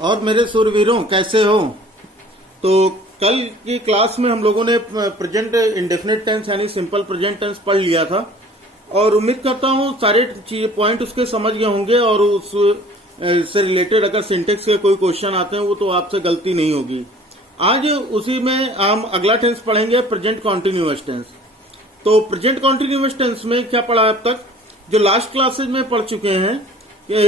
और मेरे सूरवीरों कैसे हो। तो कल की क्लास में हम लोगों ने प्रेजेंट इंडेफिनिट टेंस यानी सिंपल प्रेजेंट टेंस पढ़ लिया था और उम्मीद करता हूँ सारे पॉइंट उसके समझ गए होंगे और उस से रिलेटेड अगर सिंटेक्स के कोई क्वेश्चन आते हैं वो तो आपसे गलती नहीं होगी। आज उसी में हम अगला टेंस पढ़ेंगे प्रेजेंट कॉन्टिन्यूअस टेंस। तो प्रेजेंट कॉन्टिन्यूअस टेंस में क्या पढ़ा अब तक, जो लास्ट क्लासेज में पढ़ चुके हैं कि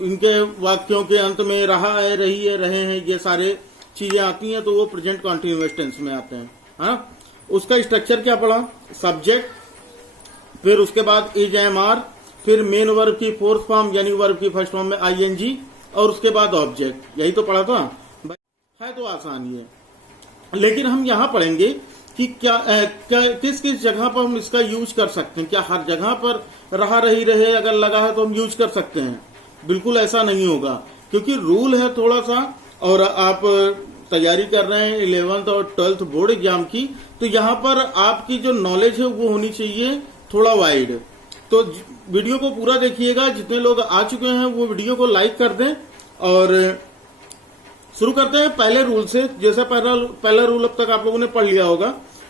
इनके वाक्यों के अंत में रहा है, रही है, रहे हैं, ये सारे चीजें आती हैं तो वो प्रेजेंट कॉन्टिन्यूअस टेंस में आते हैं। हाँ, उसका स्ट्रक्चर क्या पढ़ा, सब्जेक्ट, फिर उसके बाद इज एम आर, फिर मेन वर्ब की फोर्थ फॉर्म यानी वर्ब की फर्स्ट फॉर्म में आईएनजी और उसके बाद ऑब्जेक्ट। यही तो पढ़ा था, है तो आसान ही है। लेकिन हम यहाँ पढ़ेंगे कि किस किस जगह पर हम इसका यूज कर सकते हैं। क्या हर जगह पर रहा, रही, रहे अगर लगा है तो हम यूज कर सकते हैं? बिल्कुल ऐसा नहीं होगा, क्योंकि रूल है थोड़ा सा, और आप तैयारी कर रहे हैं 11th और 12th बोर्ड एग्जाम की, तो यहाँ पर आपकी जो नॉलेज है वो होनी चाहिए थोड़ा वाइड। तो वीडियो को पूरा देखिएगा। जितने लोग आ चुके हैं वो वीडियो को लाइक कर दें और शुरू करते हैं पहले रूल से। जैसा पहला रूल अब तक आप लोगों ने पढ़ लिया होगा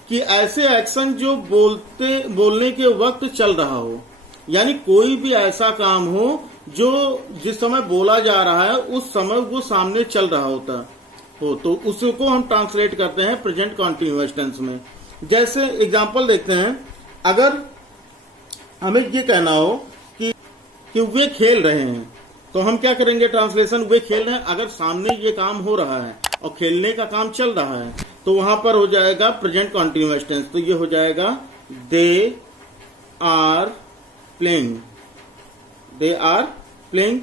कि ऐसे एक्शन जो बोलने के वक्त चल रहा हो, यानी कोई भी ऐसा काम हो जो जिस समय बोला जा रहा है उस समय वो सामने चल रहा होता हो, तो उसको हम ट्रांसलेट करते हैं प्रेजेंट कॉन्टिन्यूअस टेंस में। जैसे एग्जांपल देखते हैं, अगर हमें ये कहना हो कि वे खेल रहे हैं, तो हम क्या करेंगे ट्रांसलेशन, वे खेल रहे हैं। अगर सामने ये काम हो रहा है और खेलने का काम चल रहा है तो वहां पर हो जाएगा प्रेजेंट कॉन्टिन्यूअस टेंस। तो ये हो जाएगा they are playing, they are playing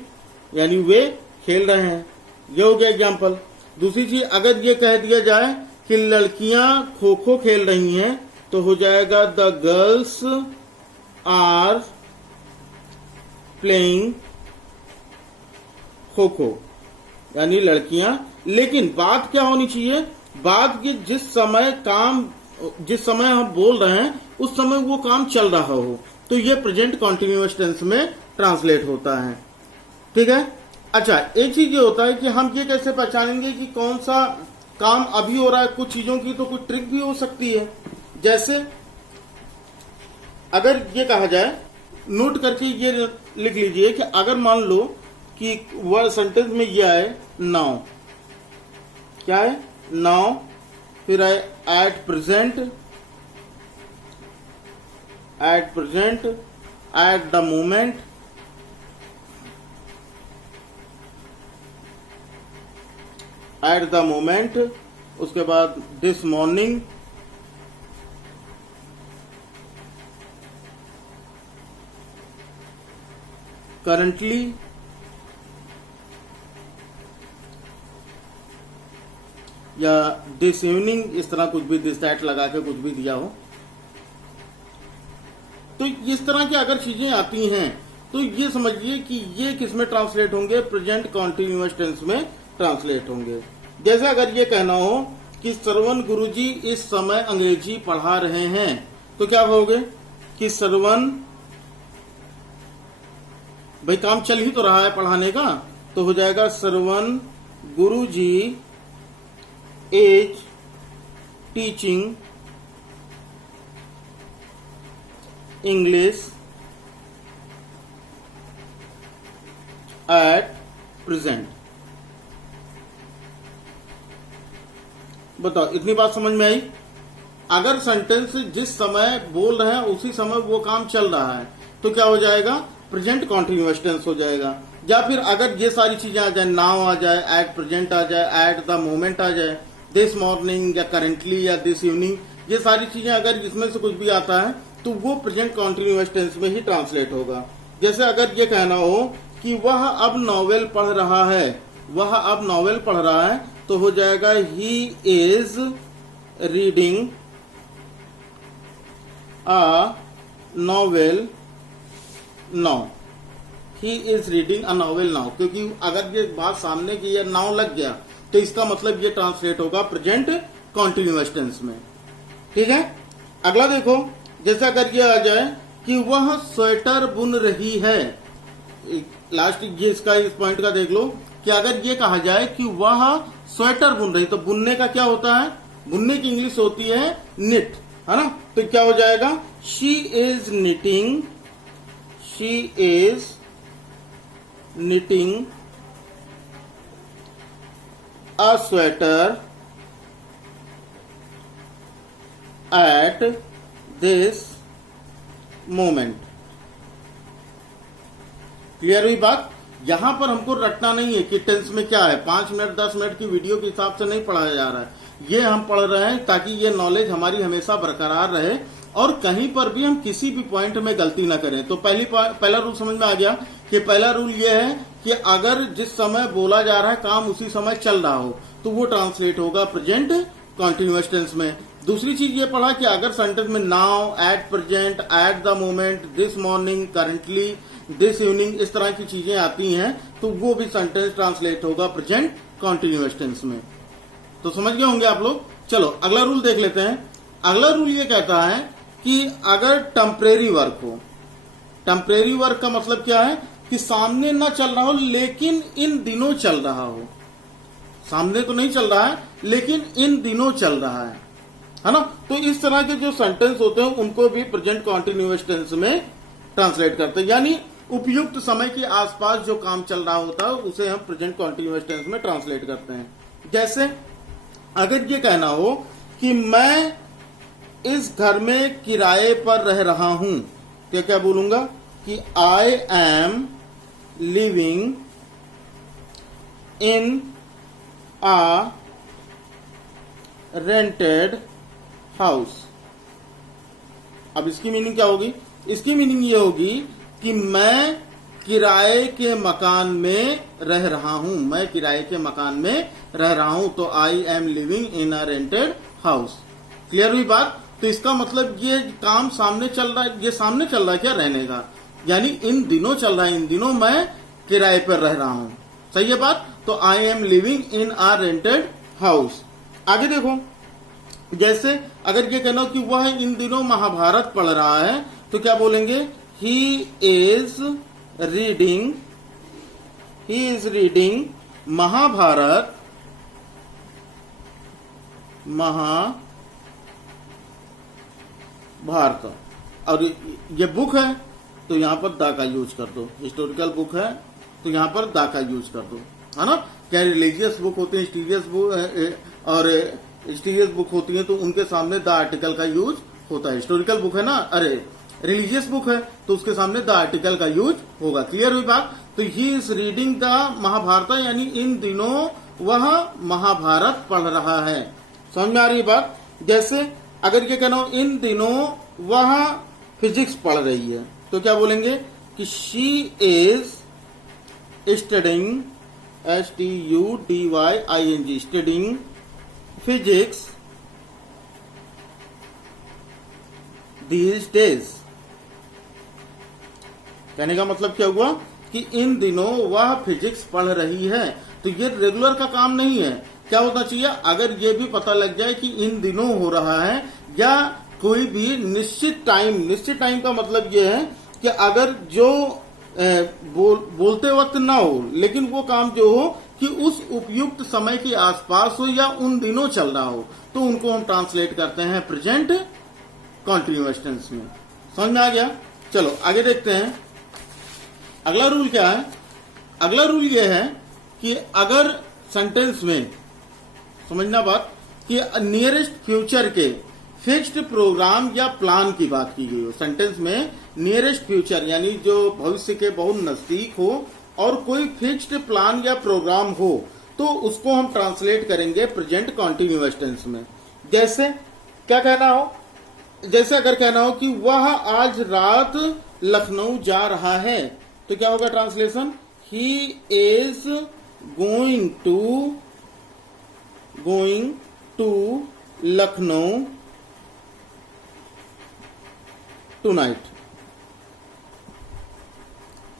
यानी वे खेल रहे हैं। ये हो गया एग्जाम्पल। दूसरी चीज, अगर ये कह दिया जाए कि लड़कियां खो खो खेल रही हैं तो हो जाएगा the girls are playing kho kho यानी लड़कियां। लेकिन बात क्या होनी चाहिए, बात की जिस समय हम बोल रहे हैं उस समय वो काम चल रहा हो, तो ये प्रेजेंट कॉन्टिन्यूअस टेंस में ट्रांसलेट होता है। ठीक है। अच्छा, एक चीज ये होता है कि हम ये कैसे पहचानेंगे कि कौन सा काम अभी हो रहा है। कुछ चीजों की तो कुछ ट्रिक भी हो सकती है। जैसे अगर ये कहा जाए, नोट करके ये लिख लीजिए कि अगर मान लो कि वर्ड सेंटेंस में ये आए नाउ, क्या है नाउ, फिर आए at present, at the moment, उसके बाद दिस मॉर्निंग, करंटली, या दिस इवनिंग, इस तरह कुछ भी दिस दैट लगा के कुछ भी दिया हो। तो इस तरह की अगर चीजें आती हैं तो ये समझिए कि ये किस में ट्रांसलेट होंगे, प्रेजेंट कॉन्टिन्यूअस टेंस में ट्रांसलेट होंगे। जैसे अगर ये कहना हो कि श्रवण गुरुजी इस समय अंग्रेजी पढ़ा रहे हैं, तो क्या कहोगे कि श्रवण, भाई काम चल ही तो रहा है पढ़ाने का, तो हो जाएगा श्रवण गुरुजी is teaching English at present. बताओ, इतनी बात समझ में आई? अगर सेंटेंस जिस समय बोल रहे हैं उसी समय वो काम चल रहा है तो क्या हो जाएगा, प्रेजेंट कॉन्टिन्यूअस टेंस हो जाएगा। या फिर अगर ये सारी चीजें आ जाए, नाउ आ जाए, एट प्रेजेंट आ जाए, एट द मोमेंट आ जाए, दिस मॉर्निंग या करेंटली या दिस इवनिंग, ये सारी चीजें अगर इसमें से कुछ भी आता है तो वो प्रेजेंट कॉन्टिन्यूअस टेंस में ही ट्रांसलेट होगा। जैसे अगर ये कहना हो कि वह अब नॉवेल पढ़ रहा है, वह अब नॉवेल पढ़ रहा है, तो हो जाएगा ही is reading a novel now, he is reading a novel now. क्योंकि अगर ये बात सामने की या नाउ लग गया तो इसका मतलब ये ट्रांसलेट होगा प्रेजेंट कॉन्टिन्यूअस टेंस में। ठीक है। अगला देखो, जैसे अगर ये आ जाए कि वह स्वेटर बुन रही है, लास्ट ये इसका इस पॉइंट का देख लो कि अगर ये कहा जाए कि वह स्वेटर बुन रही, तो बुनने का क्या होता है, बुनने की इंग्लिश होती है निट, है ना। तो क्या हो जाएगा, she is knitting, she is knitting a sweater at this moment. Clear हुई बात। यहां पर हमको रटना नहीं है कि टेंस में क्या है, 5 मिनट 10 मिनट की वीडियो के हिसाब से नहीं पढ़ाया जा रहा है, ये हम पढ़ रहे हैं ताकि ये नॉलेज हमारी हमेशा बरकरार रहे और कहीं पर भी हम किसी भी पॉइंट में गलती ना करें। तो पहला रूल समझ में आ गया कि पहला रूल ये है कि अगर जिस समय बोला जा रहा है काम उसी समय चल रहा हो तो वो ट्रांसलेट होगा प्रेजेंट कॉन्टिन्यूअस टेंस में। दूसरी चीज ये पढ़ा कि अगर सेंटेंस में now, at present, at the moment, this morning, currently, this evening, इस तरह की चीजें आती हैं तो वो भी सेंटेंस ट्रांसलेट होगा प्रेजेंट कॉन्टिन्यूअस टेंस में। तो समझ गए होंगे आप लोग। चलो अगला रूल देख लेते हैं। अगला रूल ये कहता है कि अगर टेम्परेरी वर्क हो, टेम्परेरी वर्क का मतलब क्या है कि सामने ना चल रहा हो लेकिन इन दिनों चल रहा हो, सामने तो नहीं चल रहा है लेकिन इन दिनों चल रहा है ना। तो इस तरह के जो सेंटेंस होते हैं उनको भी प्रेजेंट कॉन्टिन्यूअस टेंस में ट्रांसलेट करते हैं, यानी उपयुक्त समय के आसपास जो काम चल रहा होता है उसे हम प्रेजेंट कॉन्टिन्यूअस टेंस में ट्रांसलेट करते हैं। जैसे अगर ये कहना हो कि मैं इस घर में किराए पर रह रहा हूं, तो क्या बोलूंगा कि I am living in a rented house. अब इसकी मीनिंग क्या होगी, इसकी मीनिंग ये होगी कि मैं किराए के मकान में रह रहा हूं, मैं किराए के मकान में रह रहा हूं, तो आई am living in a rented house. Clear हुई बात। तो इसका मतलब ये काम सामने चल रहा है, ये सामने चल रहा है क्या, रहने का, यानी इन दिनों चल रहा है, इन दिनों मैं किराए पर रह रहा हूं। सही है बात। तो आई am living in a rented house. आगे देखो, जैसे अगर ये कहना कि वह इन दिनों महाभारत पढ़ रहा है तो क्या बोलेंगे, he is reading Mahabharat, Bharat. और ये बुक है तो यहां पर दा का यूज कर दो, हिस्टोरिकल बुक है तो यहां पर दा का यूज कर दो, है ना। क्या रिलीजियस बुक होती है, हिस्टीरियस बुक और हिस्टीरियस बुक होती है तो उनके सामने द आर्टिकल का यूज होता है। हिस्टोरिकल बुक है ना, अरे रिलीजियस बुक है तो उसके सामने द आर्टिकल का यूज होगा। क्लियर हुई बात। तो he is reading the Mahabharat, यानी इन दिनों वह महाभारत पढ़ रहा है। समझ में आ रही बात। जैसे अगर ये कहना हो इन दिनों वह फिजिक्स पढ़ रही है तो क्या बोलेंगे कि she is studying, STUDYING, studying physics these days. कहने का मतलब क्या हुआ कि इन दिनों वह फिजिक्स पढ़ रही है। तो ये रेगुलर का काम नहीं है। क्या होना चाहिए, अगर ये भी पता लग जाए कि इन दिनों हो रहा है या कोई भी निश्चित टाइम का मतलब ये है कि अगर जो बोलते वक्त ना हो लेकिन वो काम जो हो कि उस उपयुक्त समय के आसपास हो या उन दिनों चल रहा हो, तो उनको हम ट्रांसलेट करते हैं प्रेजेंट कॉन्टिन्यूअस टेंस में। समझ में आ गया। चलो आगे देखते हैं अगला रूल क्या है। अगला रूल यह है कि अगर सेंटेंस में, समझना बात, कि नियरेस्ट फ्यूचर के फिक्स्ड प्रोग्राम या प्लान की बात की गई हो, सेंटेंस में नियरेस्ट फ्यूचर यानी जो भविष्य के बहुत नजदीक हो और कोई फिक्स्ड प्लान या प्रोग्राम हो, तो उसको हम ट्रांसलेट करेंगे प्रेजेंट कॉन्टिन्यूअस टेंस में। जैसे क्या कहना हो, जैसे अगर कहना हो कि वह आज रात लखनऊ जा रहा है तो क्या होगा translation, he is going to Lucknow tonight.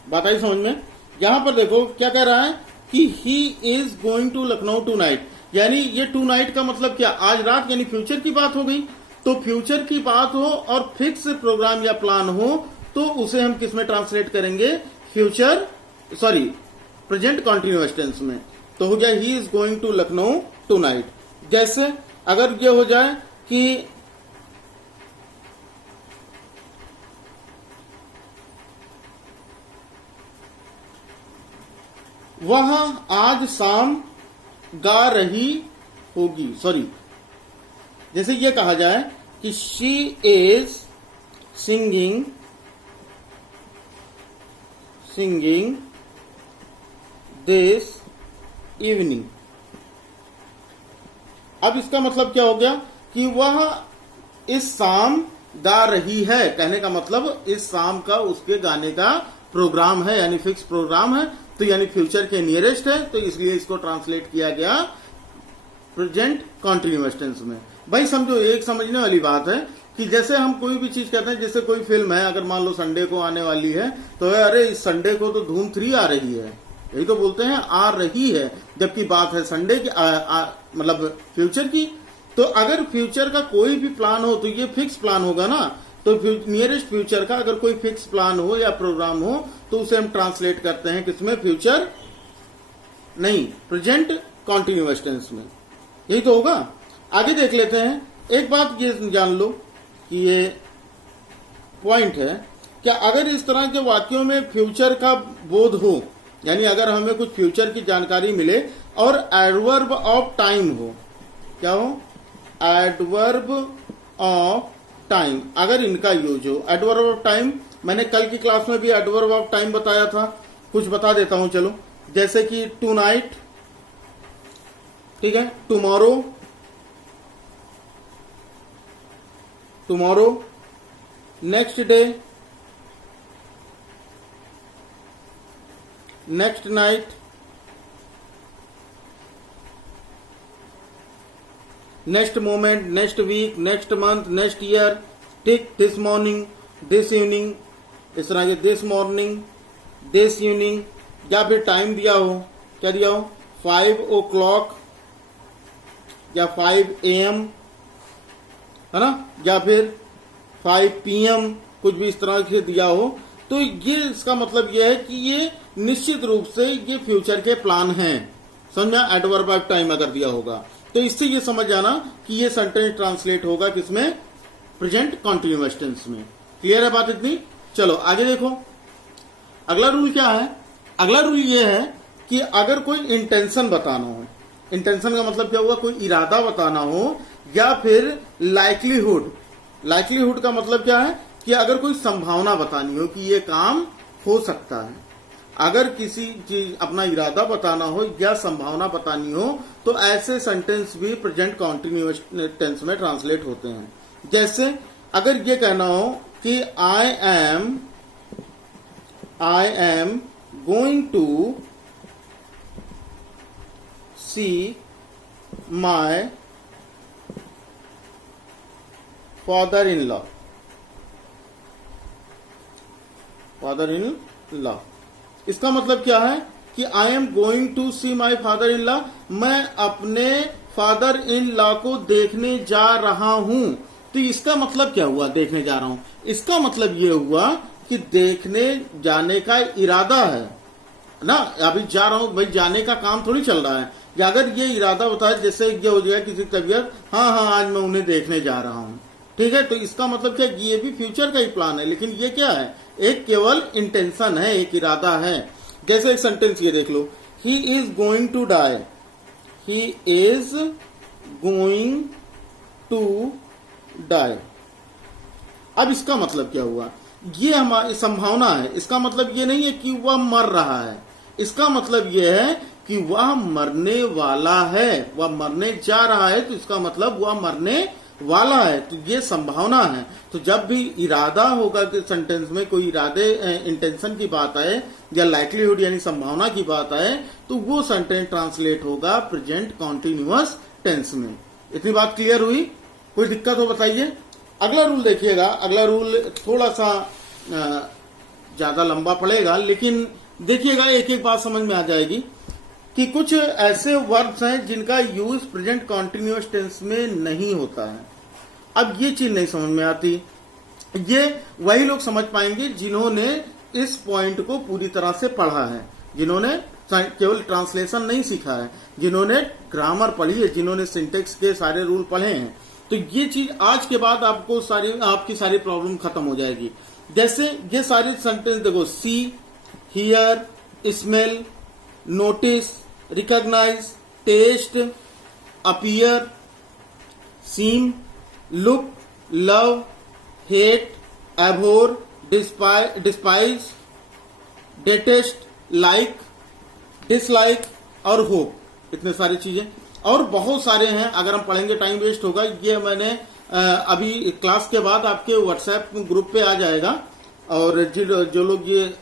बात आई समझ में। यहां पर देखो क्या कह रहा है कि he is going to Lucknow tonight, यानी ये टू नाइट का मतलब क्या, आज रात, यानी फ्यूचर की बात हो गई। तो फ्यूचर की बात हो और फिक्स प्रोग्राम या प्लान हो तो उसे हम किस में ट्रांसलेट करेंगे, प्रेजेंट कॉन्टिन्यूअस टेंस में, तो हो जाए he is going to Lucknow tonight. जैसे अगर ये हो जाए कि वह आज शाम गा रही होगी, सॉरी, जैसे ये कहा जाए कि she is singing this evening. अब इसका मतलब क्या हो गया कि वह इस शाम गा रही है, कहने का मतलब इस शाम का उसके गाने का प्रोग्राम है, यानी फिक्स प्रोग्राम है, तो यानी फ्यूचर के नियरेस्ट है, तो इसलिए इसको ट्रांसलेट किया गया प्रेजेंट कॉन्टिन्यूअस टेंस में। भाई समझो, एक समझने वाली बात है कि जैसे हम कोई भी चीज कहते हैं, जैसे कोई फिल्म है, अगर मान लो संडे को आने वाली है, तो अरे इस संडे को तो धूम 3 आ रही है, यही तो बोलते हैं, आ रही है, जबकि बात है संडे की, मतलब फ्यूचर की। तो अगर फ्यूचर का कोई भी प्लान हो तो ये फिक्स प्लान होगा ना, तो नियरेस्ट फ्यूचर का अगर कोई फिक्स प्लान हो या प्रोग्राम हो तो उसे हम ट्रांसलेट करते हैं किसमें, फ्यूचर नहीं, प्रेजेंट कॉन्टिन्यूअस टेंस में, यही तो होगा। आगे देख लेते हैं। एक बात ये जान लो कि ये पॉइंट है, क्या अगर इस तरह के वाक्यों में फ्यूचर का बोध हो, यानी अगर हमें कुछ फ्यूचर की जानकारी मिले और एडवर्ब ऑफ टाइम हो, क्या हो, एडवर्ब ऑफ टाइम, अगर इनका यूज हो, एडवर्ब ऑफ टाइम, मैंने कल की क्लास में भी एडवर्ब ऑफ टाइम बताया था, कुछ बता देता हूं चलो, जैसे कि टू नाइट, ठीक है, tomorrow, tomorrow, next day, next night, next moment, next week, next month, next year, ठीक, दिस मॉर्निंग, दिस इवनिंग, इस तरह के दिस मॉर्निंग, दिस इवनिंग, या फिर टाइम दिया हो, क्या दिया हो, 5 o'clock या 5 AM, है ना, या फिर 5 PM, कुछ भी इस तरह से दिया हो, तो ये इसका मतलब ये है कि ये निश्चित रूप से ये फ्यूचर के प्लान हैं, समझा, एडवर्ब ऑफ टाइम अगर दिया होगा तो इससे ये समझ जाना कि ये सेंटेंस ट्रांसलेट होगा किसमें, प्रेजेंट कॉन्टिन्यूअस टेंस में। क्लियर है बात इतनी? चलो आगे देखो, अगला रूल क्या है। अगला रूल ये है कि अगर कोई इंटेंशन बताना हो, इंटेंशन का मतलब क्या हुआ, कोई इरादा बताना हो, या फिर लाइक्लीहुड, लाइक्लीहुड का मतलब क्या है कि अगर कोई संभावना बतानी हो कि ये काम हो सकता है, अगर किसी चीज अपना इरादा बताना हो या संभावना बतानी हो, तो ऐसे सेंटेंस भी प्रेजेंट कॉन्टिन्यूअस टेंस में ट्रांसलेट होते हैं। जैसे अगर ये कहना हो कि I am going to see my father in law, father in law, इसका मतलब क्या है कि I am going to see my father in law, मैं अपने फादर इन लॉ को देखने जा रहा हूं। तो इसका मतलब क्या हुआ, देखने जा रहा हूं, इसका मतलब ये हुआ कि देखने जाने का इरादा है ना, अभी जा रहा हूं भाई, जाने का काम थोड़ी चल रहा है। या अगर ये इरादा बताए, जैसे ये हो जाए किसी तबीयत, हाँ हाँ आज मैं उन्हें देखने जा रहा हूं, ठीक है, तो इसका मतलब क्या, ये भी फ्यूचर का ही प्लान है, लेकिन ये क्या है, एक केवल इंटेंशन है, एक इरादा है। जैसे एक सेंटेंस ये देख लो, he is going to die, he is going to die. अब इसका मतलब क्या हुआ, ये हमारी संभावना है, इसका मतलब ये नहीं है कि वह मर रहा है, इसका मतलब ये है कि वह मरने वाला है, वह मरने जा रहा है, तो इसका मतलब वह मरने वाला है, तो ये संभावना है। तो जब भी इरादा होगा कि सेंटेंस में कोई इरादे इंटेंशन की बात आए या लाइक्लीहुड यानी संभावना की बात आए, तो वो सेंटेंस ट्रांसलेट होगा प्रेजेंट कॉन्टिन्यूअस टेंस में। इतनी बात क्लियर हुई? कोई दिक्कत हो बताइए। अगला रूल देखिएगा, अगला रूल थोड़ा सा ज्यादा लंबा पड़ेगा, लेकिन देखिएगा एक एक बात समझ में आ जाएगी कि कुछ ऐसे वर्ब्स हैं जिनका यूज प्रेजेंट कॉन्टिन्यूअस टेंस में नहीं होता है। अब ये चीज नहीं समझ में आती, ये वही लोग समझ पाएंगे जिन्होंने इस पॉइंट को पूरी तरह से पढ़ा है, जिन्होंने केवल ट्रांसलेशन नहीं सीखा है, जिन्होंने ग्रामर पढ़ी है, जिन्होंने सिंटेक्स के सारे रूल पढ़े हैं, तो ये चीज आज के बाद आपको आपकी सारी प्रॉब्लम खत्म हो जाएगी। जैसे ये सारे सेंटेंस देखो, see, hear, smell, notice, recognize, taste, appear, seem, look, love, hate, adore, despise, detest, like, dislike और होप, इतने सारी चीजें और बहुत सारे हैं। अगर हम पढ़ेंगे टाइम वेस्ट होगा। ये मैंने अभी क्लास के बाद आपके व्हाट्सएप ग्रुप पे आ जाएगा, और जो लोग ये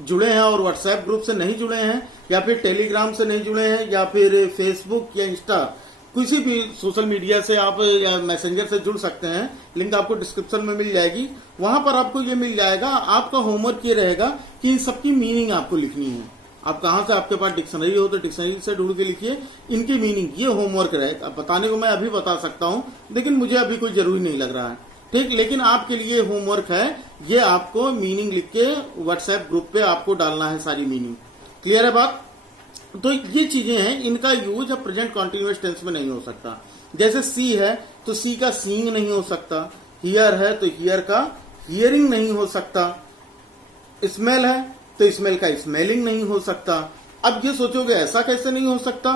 जुड़े हैं और व्हाट्सएप ग्रुप से नहीं जुड़े हैं, या फिर टेलीग्राम से नहीं जुड़े हैं, या फिर फेसबुक या इंस्टा, किसी भी सोशल मीडिया से आप या मैसेंजर से जुड़ सकते हैं। लिंक आपको डिस्क्रिप्शन में मिल जाएगी, वहां पर आपको ये मिल जाएगा। आपका होमवर्क ये रहेगा कि इन सबकी मीनिंग आपको लिखनी है। आप कहां से, आपके पास डिक्शनरी हो तो डिक्शनरी से ढूंढ के लिखिए इनकी मीनिंग। ये होमवर्क रहेगा। बताने को मैं अभी बता सकता हूं, लेकिन मुझे अभी कोई जरूरी नहीं लग रहा है, ठीक। लेकिन आपके लिए होमवर्क है, ये आपको मीनिंग लिख के व्हाट्सएप ग्रुप पे आपको डालना है सारी मीनिंग। क्लियर है बात? तो ये चीजें हैं, इनका यूज अब प्रेजेंट कॉन्टिन्यूअस टेंस में नहीं हो सकता। जैसे सी है तो सी का सीइंग नहीं हो सकता, हियर है तो हियर का हियरिंग नहीं हो सकता, स्मेल है तो स्मेल का स्मेलिंग नहीं हो सकता। अब ये सोचोगे ऐसा कैसे नहीं हो सकता,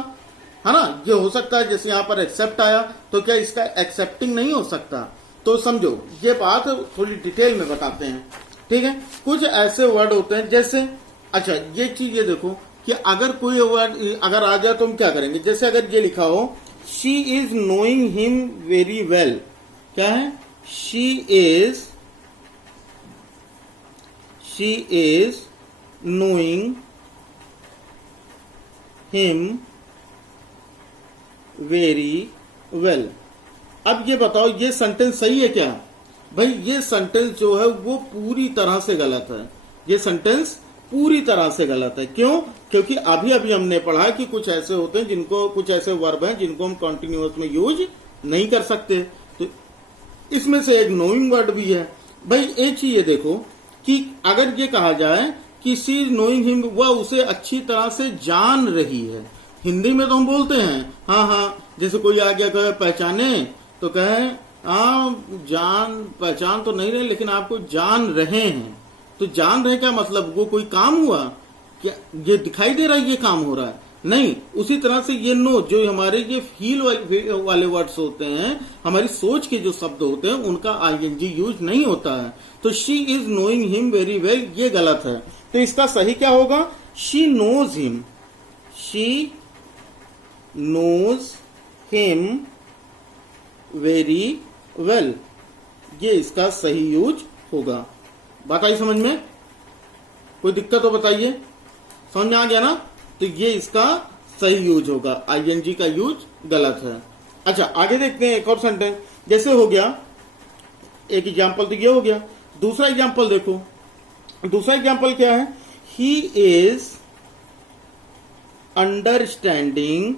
है ना? ये हो सकता है। जैसे यहां पर एक्सेप्ट आया तो क्या इसका एक्सेप्टिंग नहीं हो सकता? तो समझो, ये बात थोड़ी डिटेल में बताते हैं, ठीक है। कुछ ऐसे वर्ड होते हैं जैसे, अच्छा ये चीज ये देखो कि अगर कोई वर्ड अगर आ जाए तो हम क्या करेंगे। जैसे अगर ये लिखा हो, she is knowing him very well, क्या है? She is knowing him very well. अब ये बताओ, ये सेंटेंस सही है क्या? भाई ये सेंटेंस जो है वो पूरी तरह से गलत है। ये सेंटेंस पूरी तरह से गलत है। क्यों? क्योंकि अभी अभी हमने पढ़ा कि कुछ ऐसे होते हैं जिनको, कुछ ऐसे वर्ब हैं जिनको हम कॉन्टिन्यूअस में यूज नहीं कर सकते। तो इसमें से एक नोइंग वर्ड भी है। भाई एक चीज ये देखो कि अगर ये कहा जाए कि शी इज नोइंग हिम, वह उसे अच्छी तरह से जान रही है। हिंदी में तो हम बोलते हैं हाँ हाँ, जैसे कोई आ गया कहे पहचाने तो कहे हाँ जान, पहचान तो नहीं रहे लेकिन आपको जान रहे हैं। तो जान रहे क्या मतलब? वो कोई काम हुआ क्या? ये दिखाई दे रहा है ये काम हो रहा है? नहीं। उसी तरह से ये नो, जो हमारे ये फील वाले वर्ड्स होते हैं, हमारी सोच के जो शब्द होते हैं, उनका आईएनजी यूज नहीं होता है। तो she is knowing him very well, ये गलत है। तो इसका सही क्या होगा? She knows him, she knows him very well, ये इसका सही यूज होगा। बात आई समझ में? कोई दिक्कत हो बताइए? समझ में आ गया ना? तो ये इसका सही यूज होगा, आईएनजी का यूज गलत है। अच्छा आगे देखते हैं एक और सेंटेंस। जैसे हो गया एक एग्जांपल, तो ये हो गया। दूसरा एग्जांपल देखो, दूसरा एग्जांपल क्या है? He is understanding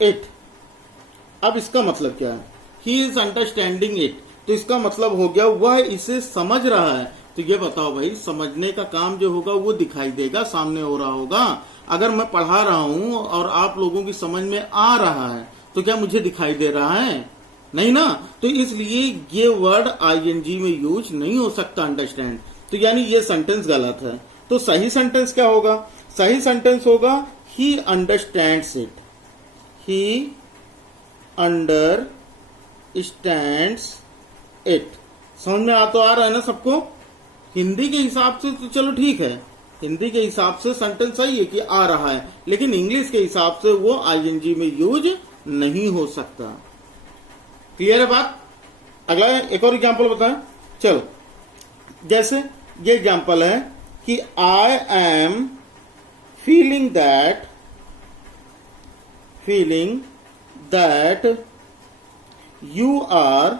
it. अब इसका मतलब क्या है? ही इज अंडरस्टैंडिंग इट, तो इसका मतलब हो गया वह इसे समझ रहा है। तो ये बताओ भाई, समझने का काम जो होगा वो दिखाई देगा, सामने हो रहा होगा। अगर मैं पढ़ा रहा हूं और आप लोगों की समझ में आ रहा है तो क्या मुझे दिखाई दे रहा है? नहीं ना। तो इसलिए ये वर्ड आईएनजी में यूज नहीं हो सकता, अंडरस्टैंड। तो यानी ये सेंटेंस गलत है। तो सही सेंटेंस क्या होगा? सही सेंटेंस होगा he understands it, he understands it. समझ में तो आ रहा है ना सबको? हिंदी के हिसाब से तो चलो ठीक है, हिंदी के हिसाब से सेंटेंस सही है कि आ रहा है, लेकिन इंग्लिश के हिसाब से वो आईएनजी में यूज नहीं हो सकता। क्लियर है बात? अगला एक और एग्जांपल बताएं। चलो, जैसे ये एग्जांपल है कि I am feeling that you are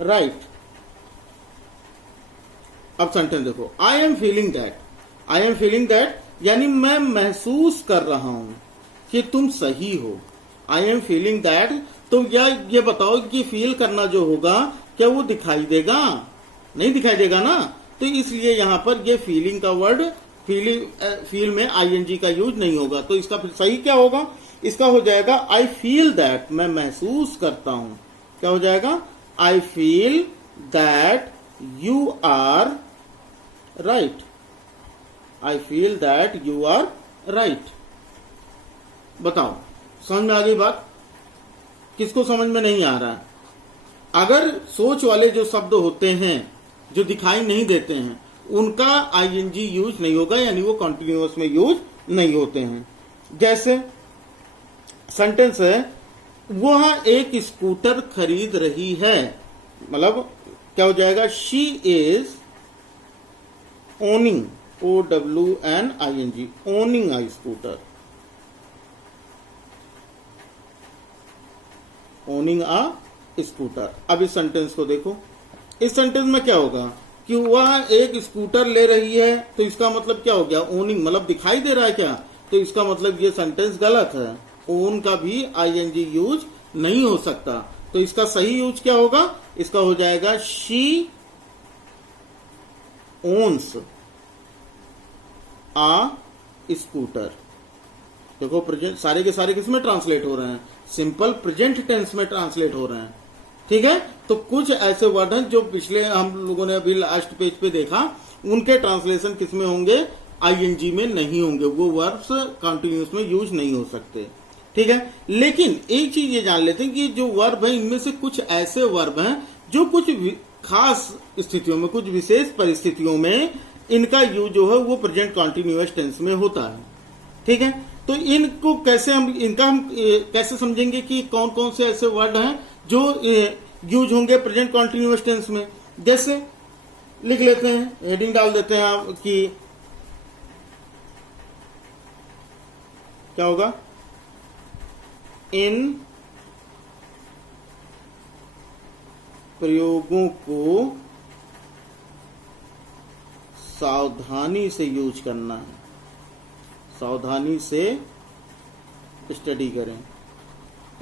right. अब सेंटेंस देखो, आई एम फीलिंग दैट यानी मैं महसूस कर रहा हूं कि तुम सही हो। आई एम फीलिंग दैट, तो ये बताओ कि फील करना जो होगा, क्या वो दिखाई देगा? नहीं दिखाई देगा ना। तो इसलिए यहां पर ये फीलिंग का वर्ड फील में आईएनजी का यूज नहीं होगा। तो इसका फिर सही क्या होगा? इसका हो जाएगा आई फील दैट, मैं महसूस करता हूं। क्या हो जाएगा? I feel that you are right. I feel that you are right. बताओ, समझ में आ गई बात? किसको समझ में नहीं आ रहा है? अगर सोच वाले जो शब्द होते हैं जो दिखाई नहीं देते हैं उनका आईएनजी यूज नहीं होगा, यानी वो कॉन्टिन्यूअस में यूज नहीं होते हैं। जैसे सेंटेंस है, वह एक स्कूटर खरीद रही है। मतलब क्या हो जाएगा? She is owning, OWNING, owning I scooter. Owning a scooter. अब इस सेंटेंस को देखो। इस सेंटेंस में क्या होगा कि वह एक स्कूटर ले रही है, तो इसका मतलब क्या हो गया? ओनिंग, मतलब दिखाई दे रहा है क्या? तो इसका मतलब ये सेंटेंस गलत है। ओन का भी आईएनजी यूज नहीं हो सकता। तो इसका सही यूज क्या होगा? इसका हो जाएगा शी ओन्स आ स्कूटर। देखो प्रेजेंट सारे के सारे किसमें ट्रांसलेट हो रहे हैं? सिंपल प्रेजेंट टेंस में ट्रांसलेट हो रहे हैं। ठीक है। तो कुछ ऐसे वर्ड हैं जो पिछले हम लोगों ने अभी लास्ट पेज पे देखा, उनके ट्रांसलेशन किसमें होंगे? आईएनजी में नहीं होंगे। वो वर्ब्स कंटिन्यूअस में यूज नहीं हो सकते। ठीक है। लेकिन एक चीज ये जान लेते हैं कि जो वर्ब है इनमें से कुछ ऐसे वर्ब हैं जो कुछ खास स्थितियों में, कुछ विशेष परिस्थितियों में इनका यूज जो है वो प्रेजेंट कॉन्टिन्यूअस टेंस में होता है। ठीक है। तो इनको कैसे हम कैसे समझेंगे कि कौन कौन से ऐसे वर्ड हैं जो यूज होंगे प्रेजेंट कॉन्टिन्यूअस टेंस में? जैसे लिख लेते हैं, हेडिंग डाल देते हैं आप कि क्या होगा? इन प्रयोगों को सावधानी से यूज करना है, सावधानी से स्टडी करें।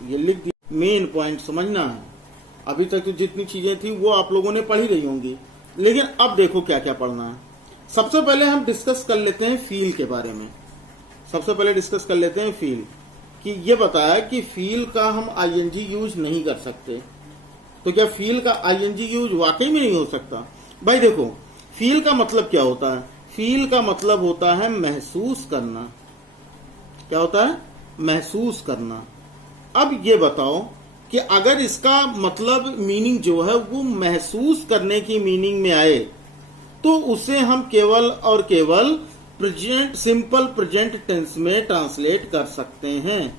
ये लिख दिया। मेन पॉइंट समझना है। अभी तक तो जितनी चीजें थी वो आप लोगों ने पढ़ी रही होंगी, लेकिन अब देखो क्या क्या पढ़ना है। सबसे पहले हम डिस्कस कर लेते हैं फील के बारे में। सबसे पहले डिस्कस कर लेते हैं फील, कि ये बताया कि फील का हम आईएनजी यूज नहीं कर सकते। तो क्या फील का आईएनजी यूज वाकई में नहीं हो सकता? भाई देखो, फील का मतलब क्या होता है? फील का मतलब होता है महसूस करना। क्या होता है? महसूस करना। अब ये बताओ कि अगर इसका मतलब मीनिंग जो है वो महसूस करने की मीनिंग में आए, तो उसे हम केवल और केवल प्रेजेंट, सिंपल प्रेजेंट टेंस में ट्रांसलेट कर सकते हैं।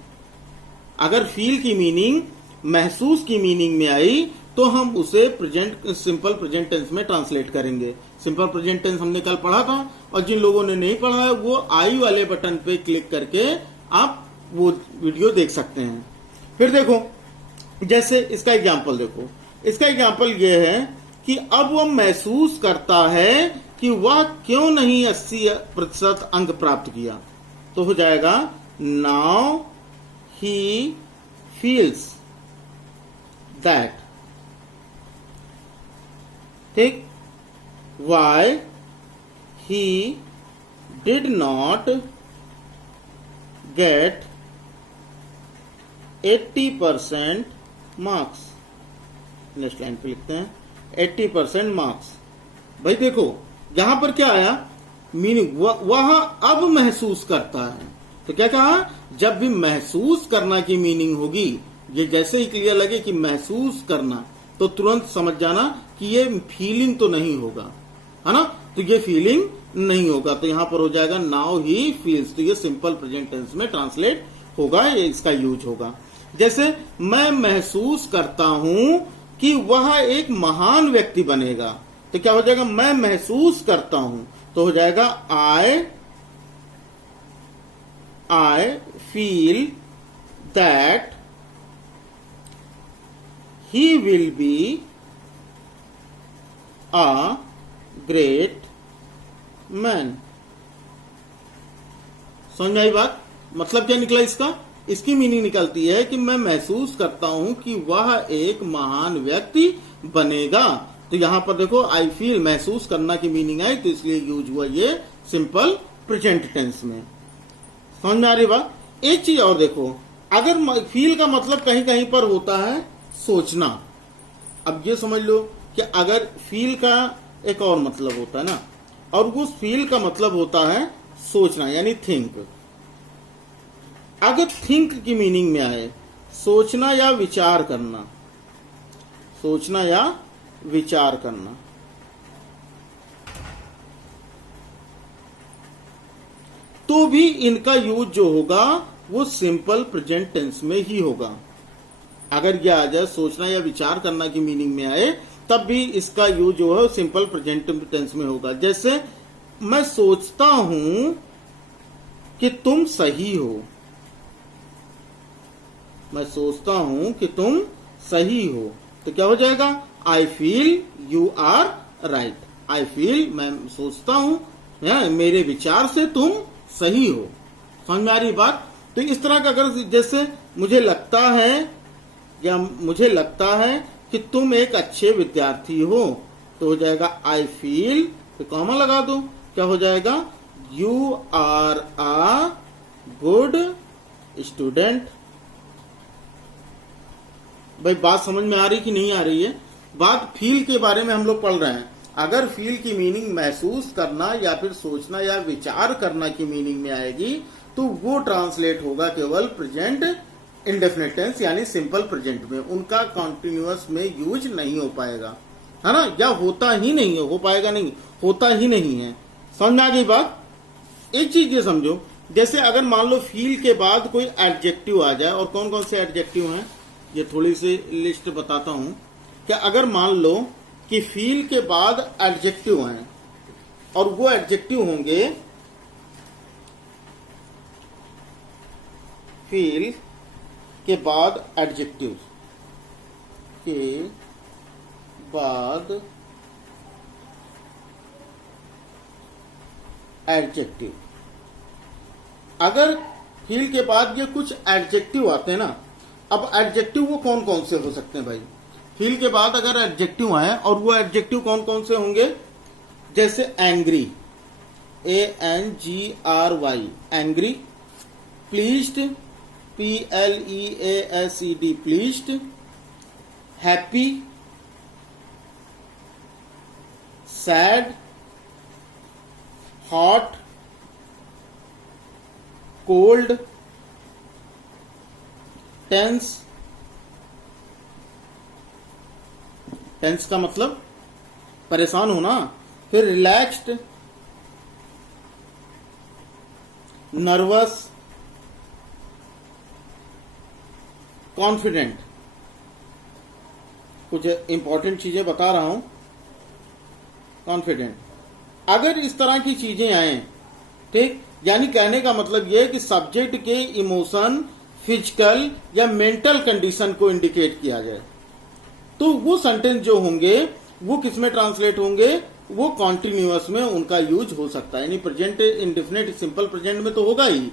अगर फील की मीनिंग महसूस की मीनिंग में आई तो हम उसे सिंपल प्रेजेंट टेंस में ट्रांसलेट करेंगे। सिंपल प्रेजेंट टेंस हमने कल पढ़ा था, और जिन लोगों ने नहीं पढ़ा है वो आई वाले बटन पे क्लिक करके आप वो वीडियो देख सकते हैं। फिर देखो, जैसे इसका एग्जाम्पल देखो। इसका एग्जाम्पल ये है कि अब वह महसूस करता है कि वह क्यों नहीं 80% अंक प्राप्त किया। तो हो जाएगा नाउ ही फील्स दैट। ठीक। Why he did not gate 80% marks. Next line पे लिखते हैं 80% मार्क्स। भाई देखो यहां पर क्या आया? मीनिंग वह अब महसूस करता है। तो क्या कहा? जब भी महसूस करना की मीनिंग होगी, ये जैसे ही क्लियर लगे कि महसूस करना, तो तुरंत समझ जाना कि ये फीलिंग तो नहीं होगा, है ना? तो ये फीलिंग नहीं होगा। तो यहां पर हो जाएगा नाउ ही फील्स। तो ये सिंपल प्रेजेंट टेंस में ट्रांसलेट होगा, ये इसका यूज होगा। जैसे मैं महसूस करता हूं कि वह एक महान व्यक्ति बनेगा। तो क्या हो जाएगा? मैं महसूस करता हूं, तो हो जाएगा I feel that he will be a great man. समझ में आई बात? मतलब क्या निकला इसका? इसकी मीनिंग निकलती है कि मैं महसूस करता हूं कि वह एक महान व्यक्ति बनेगा। तो यहां पर देखो आई फील महसूस करना की मीनिंग आई, तो इसलिए यूज हुआ ये सिंपल प्रेजेंट टेंस में। समझ में आ रही बात। एक चीज और देखो, अगर फील का मतलब कहीं कहीं पर होता है सोचना। अब ये समझ लो कि अगर फील का एक और मतलब होता है ना, और वो फील का मतलब होता है सोचना यानी थिंक। अगर थिंक की मीनिंग में आए सोचना या विचार करना, सोचना या विचार करना, तो भी इनका यूज जो होगा वो सिंपल प्रेजेंट टेंस में ही होगा। अगर यह आ जाए सोचना या विचार करना की मीनिंग में आए, तब भी इसका यूज जो है सिंपल प्रेजेंट टेंस में होगा। जैसे मैं सोचता हूं कि तुम सही हो, मैं सोचता हूं कि तुम सही हो, तो क्या हो जाएगा? I feel you are right. I feel मैं सोचता हूं, मेरे विचार से तुम सही हो। समझ में आ रही बात। तो इस तरह का अगर जैसे मुझे लगता है या मुझे लगता है कि तुम एक अच्छे विद्यार्थी हो, तो हो जाएगा आई फील, तो कॉमा लगा दो, क्या हो जाएगा? You are a good student. भाई बात समझ में आ रही कि नहीं आ रही है? बात फील के बारे में हम लोग पढ़ रहे हैं। अगर फील की मीनिंग महसूस करना या फिर सोचना या विचार करना की मीनिंग में आएगी, तो वो ट्रांसलेट होगा केवल प्रेजेंट इंडेफिनिट टेंस यानी सिंपल प्रेजेंट में। उनका कॉन्टिन्यूअस में यूज नहीं हो पाएगा, है ना, या होता ही नहीं है, हो पाएगा नहीं, होता ही नहीं है। समझ में आ गई बात। एक चीज ये समझो, जैसे अगर मान लो फील के बाद कोई एडजेक्टिव आ जाए, और कौन कौन से एडजेक्टिव हैं ये थोड़ी सी लिस्ट बताता हूं। क्या अगर मान लो कि फील के बाद एडजेक्टिव हैं, और वो एडजेक्टिव होंगे फील के बाद एडजेक्टिव के बाद एडजेक्टिव। अगर फील के बाद ये कुछ एडजेक्टिव आते हैं ना, अब एडजेक्टिव वो कौन कौन से हो सकते हैं भाई? फील के बाद अगर एडजेक्टिव आए, और वो एडजेक्टिव कौन कौन से होंगे? जैसे angry, ANGRY angry, pleased, PLEASED pleased, happy, sad, hot, cold, tense. Tense का मतलब परेशान होना। फिर रिलैक्स्ड, नर्वस, कॉन्फिडेंट। कुछ इंपॉर्टेंट चीजें बता रहा हूं। कॉन्फिडेंट, अगर इस तरह की चीजें आए, ठीक, यानी कहने का मतलब यह है कि सब्जेक्ट के इमोशन, फिजिकल या मेंटल कंडीशन को इंडिकेट किया जाए, तो वो सेंटेंस जो होंगे वो किसमें ट्रांसलेट होंगे? वो कॉन्टिन्यूअस में उनका यूज हो सकता है। यानी प्रेजेंट इंडेफिनिट सिंपल प्रेजेंट में तो होगा ही,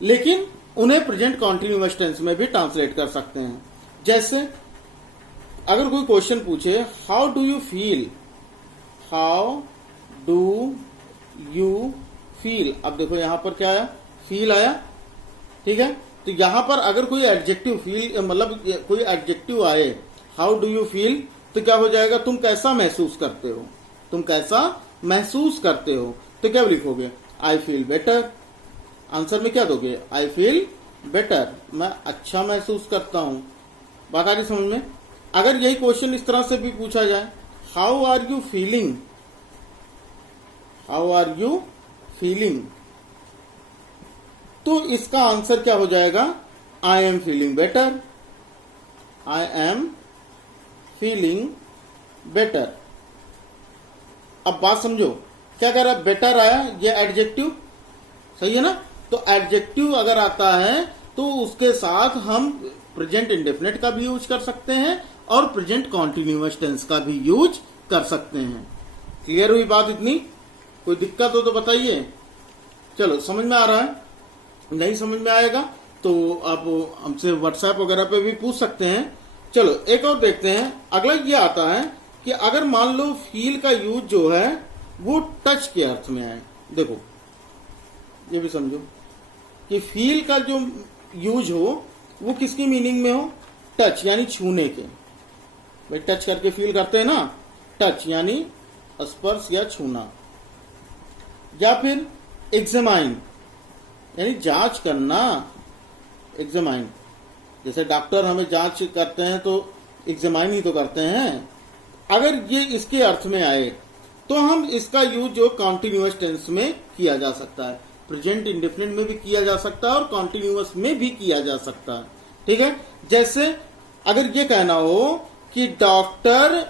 लेकिन उन्हें प्रेजेंट कॉन्टिन्यूअस टेंस में भी ट्रांसलेट कर सकते हैं। जैसे अगर कोई क्वेश्चन पूछे, how do you feel, how do you feel. अब देखो यहां पर क्या आया? फील आया, ठीक है। तो यहां पर अगर कोई एडजेक्टिव फील मतलब कोई एडजेक्टिव आए, हाउ डू यू फील, तो क्या हो जाएगा? तुम कैसा महसूस करते हो, तुम कैसा महसूस करते हो, तो क्या लिखोगे? I feel better. आंसर में क्या दोगे? आई फील बेटर, मैं अच्छा महसूस करता हूं। बात आ रही समझ में? अगर यही क्वेश्चन इस तरह से भी पूछा जाए, how are you feeling, how are you feeling, तो इसका आंसर क्या हो जाएगा? I am feeling better, I am feeling better. अब बात समझो, क्या कह रहा है? बेटर आया, ये एडजेक्टिव, सही है ना। तो एडजेक्टिव अगर आता है तो उसके साथ हम प्रेजेंट इंडेफिनिट का भी यूज कर सकते हैं और प्रेजेंट कॉन्टिन्यूअस टेंस का भी यूज कर सकते हैं। क्लियर हुई बात इतनी? कोई दिक्कत हो तो बताइए। चलो, समझ में आ रहा है? नहीं समझ में आएगा तो आप हमसे व्हाट्सएप वगैरह पे भी पूछ सकते हैं। चलो एक और देखते हैं। अगला ये आता है कि अगर मान लो फील का यूज जो है वो टच के अर्थ में है। देखो ये भी समझो कि फील का जो यूज हो वो किसकी मीनिंग में हो, टच यानी छूने के। भाई टच करके फील करते हैं ना, टच यानी स्पर्श या छूना। या फिर एग्जामाइन यानी जांच करना, एग्जामाइन। जैसे डॉक्टर हमें जांच करते हैं तो एग्जामाइन ही तो करते हैं। अगर ये इसके अर्थ में आए तो हम इसका यूज जो कॉन्टिन्यूअस टेंस में किया जा सकता है, प्रेजेंट इंडेफिनिट में भी किया जा सकता है और कॉन्टिन्यूअस में भी किया जा सकता है। ठीक है, जैसे अगर ये कहना हो कि डॉक्टर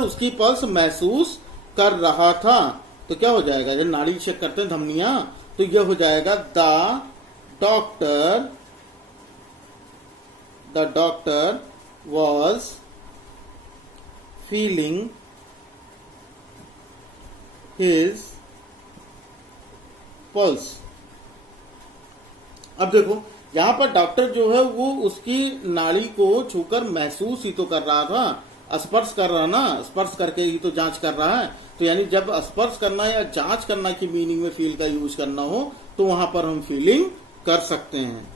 उसकी पल्स महसूस कर रहा था, तो क्या हो जाएगा, जब नाड़ी चेक करते हैं धमनियां, तो यह हो जाएगा the doctor was feeling his pulse. अब देखो यहां पर डॉक्टर जो है वो उसकी नाड़ी को छूकर महसूस ही तो कर रहा था, स्पर्श कर रहा ना, स्पर्श करके ही तो जांच कर रहा है। तो यानी जब स्पर्श करना या जांच करना की मीनिंग में फील का यूज करना हो तो वहां पर हम फीलिंग कर सकते हैं।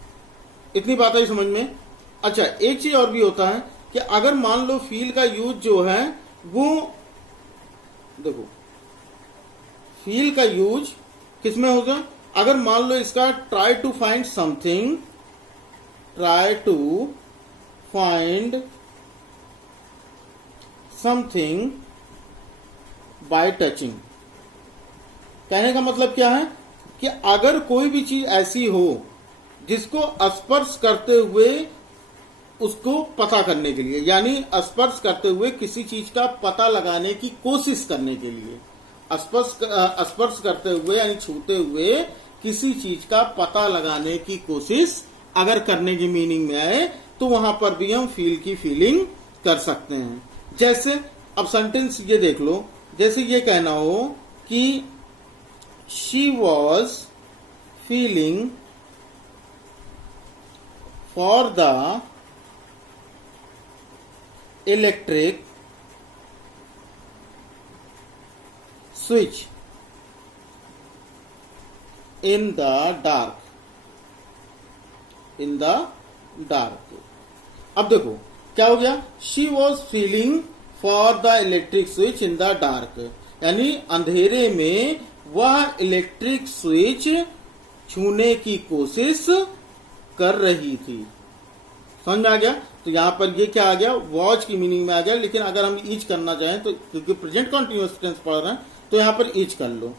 इतनी बात आई समझ में। अच्छा एक चीज और भी होता है कि अगर मान लो फील का यूज जो है वो, देखो फील का यूज किसमें होगा, अगर मान लो इसका try to find something by touching. कहने का मतलब क्या है कि अगर कोई भी चीज ऐसी हो जिसको स्पर्श करते हुए उसको पता करने के लिए, यानी स्पर्श करते हुए किसी चीज का पता लगाने की कोशिश करने के लिए, स्पर्श करते हुए यानी छूते हुए किसी चीज का पता लगाने की कोशिश अगर करने की मीनिंग में आए तो वहां पर भी हम फील की फीलिंग कर सकते हैं। जैसे अब सेंटेंस ये देख लो, जैसे ये कहना हो कि she was feeling for the electric switch in the dark. अब देखो क्या हो गया, she was feeling for the electric switch in the dark, यानी अंधेरे में वह इलेक्ट्रिक स्विच छूने की कोशिश कर रही थी। समझ में आ गया। तो यहां पर ये क्या आ गया, वॉच की मीनिंग में आ गया। लेकिन अगर हम ईच करना चाहें तो, क्योंकि प्रेजेंट कॉन्टिन्यूअस टेंस पढ़ रहे हैं, तो यहां पर ईच कर लो।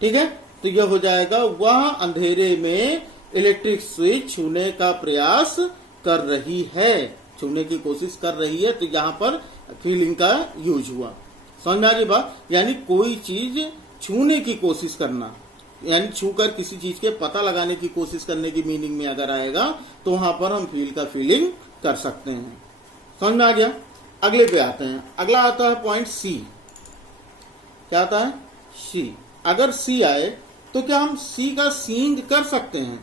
ठीक है, तो यह हो जाएगा वह अंधेरे में इलेक्ट्रिक स्विच छूने का प्रयास कर रही है, छूने की कोशिश कर रही है। तो यहां पर फीलिंग का यूज हुआ। समझ में आ गई बात। यानी कोई चीज छूने की कोशिश करना, यानी छूकर किसी चीज के पता लगाने की कोशिश करने की मीनिंग में अगर आएगा तो वहां पर हम फील का फीलिंग कर सकते हैं। समझ में आ गया। अगले पे आते हैं। अगला आता है पॉइंट सी। क्या आता है, सी। अगर सी आए तो क्या हम सी का सींग कर सकते हैं,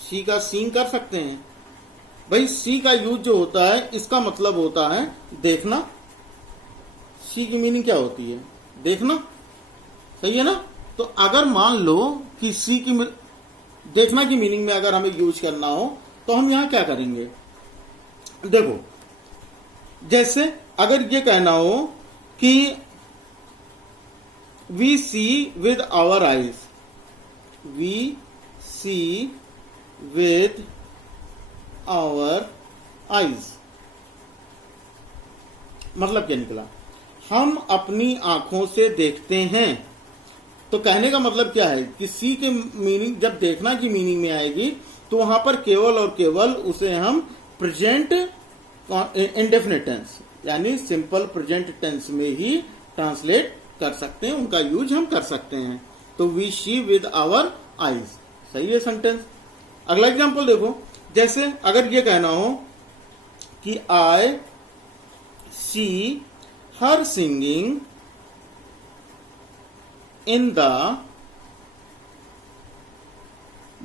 सी का सींग कर सकते हैं। भाई सी का यूज जो होता है इसका मतलब होता है देखना। सी की मीनिंग क्या होती है, देखना, सही है ना। तो अगर मान लो कि सी की देखना की मीनिंग में अगर हमें यूज करना हो तो हम यहां क्या करेंगे, देखो जैसे अगर ये कहना हो कि we see with our eyes, we see with our eyes, मतलब क्या निकला, हम अपनी आंखों से देखते हैं। तो कहने का मतलब क्या है कि सी के मीनिंग जब देखना की मीनिंग में आएगी तो वहां पर केवल और केवल उसे हम प्रेजेंट इंडेफिनिट टेंस यानी सिंपल प्रेजेंट टेंस में ही ट्रांसलेट कर सकते हैं, उनका यूज हम कर सकते हैं। तो we see with our eyes, सही है सेंटेंस। अगला एग्जांपल देखो, जैसे अगर ये कहना हो कि आई सी हर सिंगिंग इन द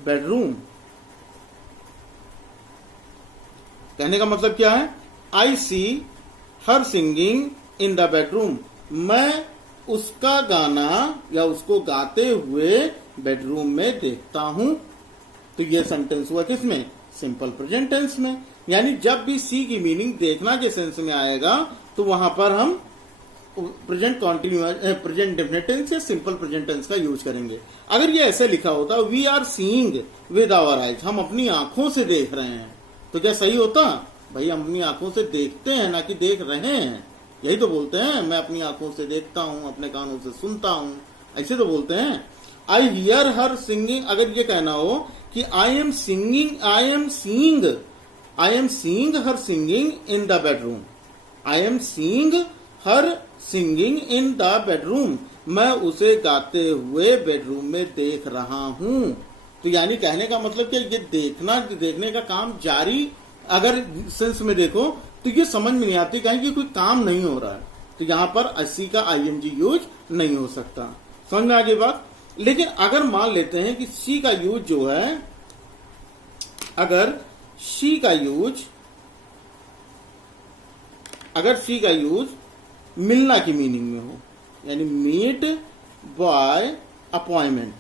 बेडरूम, कहने का मतलब क्या है, आई सी हर सिंगिंग इन द बेडरूम, मैं उसका गाना या उसको गाते हुए बेडरूम में देखता हूं। तो ये सेंटेंस हुआ किसमें, सिंपल प्रेजेंट टेंस में। यानी जब भी सी की मीनिंग देखना के सेंस में आएगा तो वहां पर हम present continuous present definite tense या सिंपल प्रेजेंट टेंस का यूज करेंगे। अगर ये ऐसे लिखा होता we are seeing with our eyes, हम अपनी आंखों से देख रहे हैं, तो क्या सही होता, भाई हम अपनी आंखों से देखते हैं ना कि देख रहे हैं, यही तो बोलते हैं, मैं अपनी आंखों से देखता हूं, अपने कानों से सुनता हूं, ऐसे तो बोलते हैं। आई हियर हर सिंगिंग, अगर ये कहना हो कि I am seeing her singing in the bedroom, I am seeing her singing in the bedroom, मैं उसे गाते हुए बेडरूम में देख रहा हूं। तो यानी कहने का मतलब कि ये देखने का काम जारी, अगर सेंस में देखो तो ये समझ में नहीं आती, कहें कि कोई काम नहीं हो रहा है, तो यहां पर अस्सी का आईएनजी यूज नहीं हो सकता। समझ में आ गई बात। लेकिन अगर मान लेते हैं कि सी का यूज जो है, अगर सी का यूज मिलना की मीनिंग में हो, यानी मीट बाय अपॉइंटमेंट,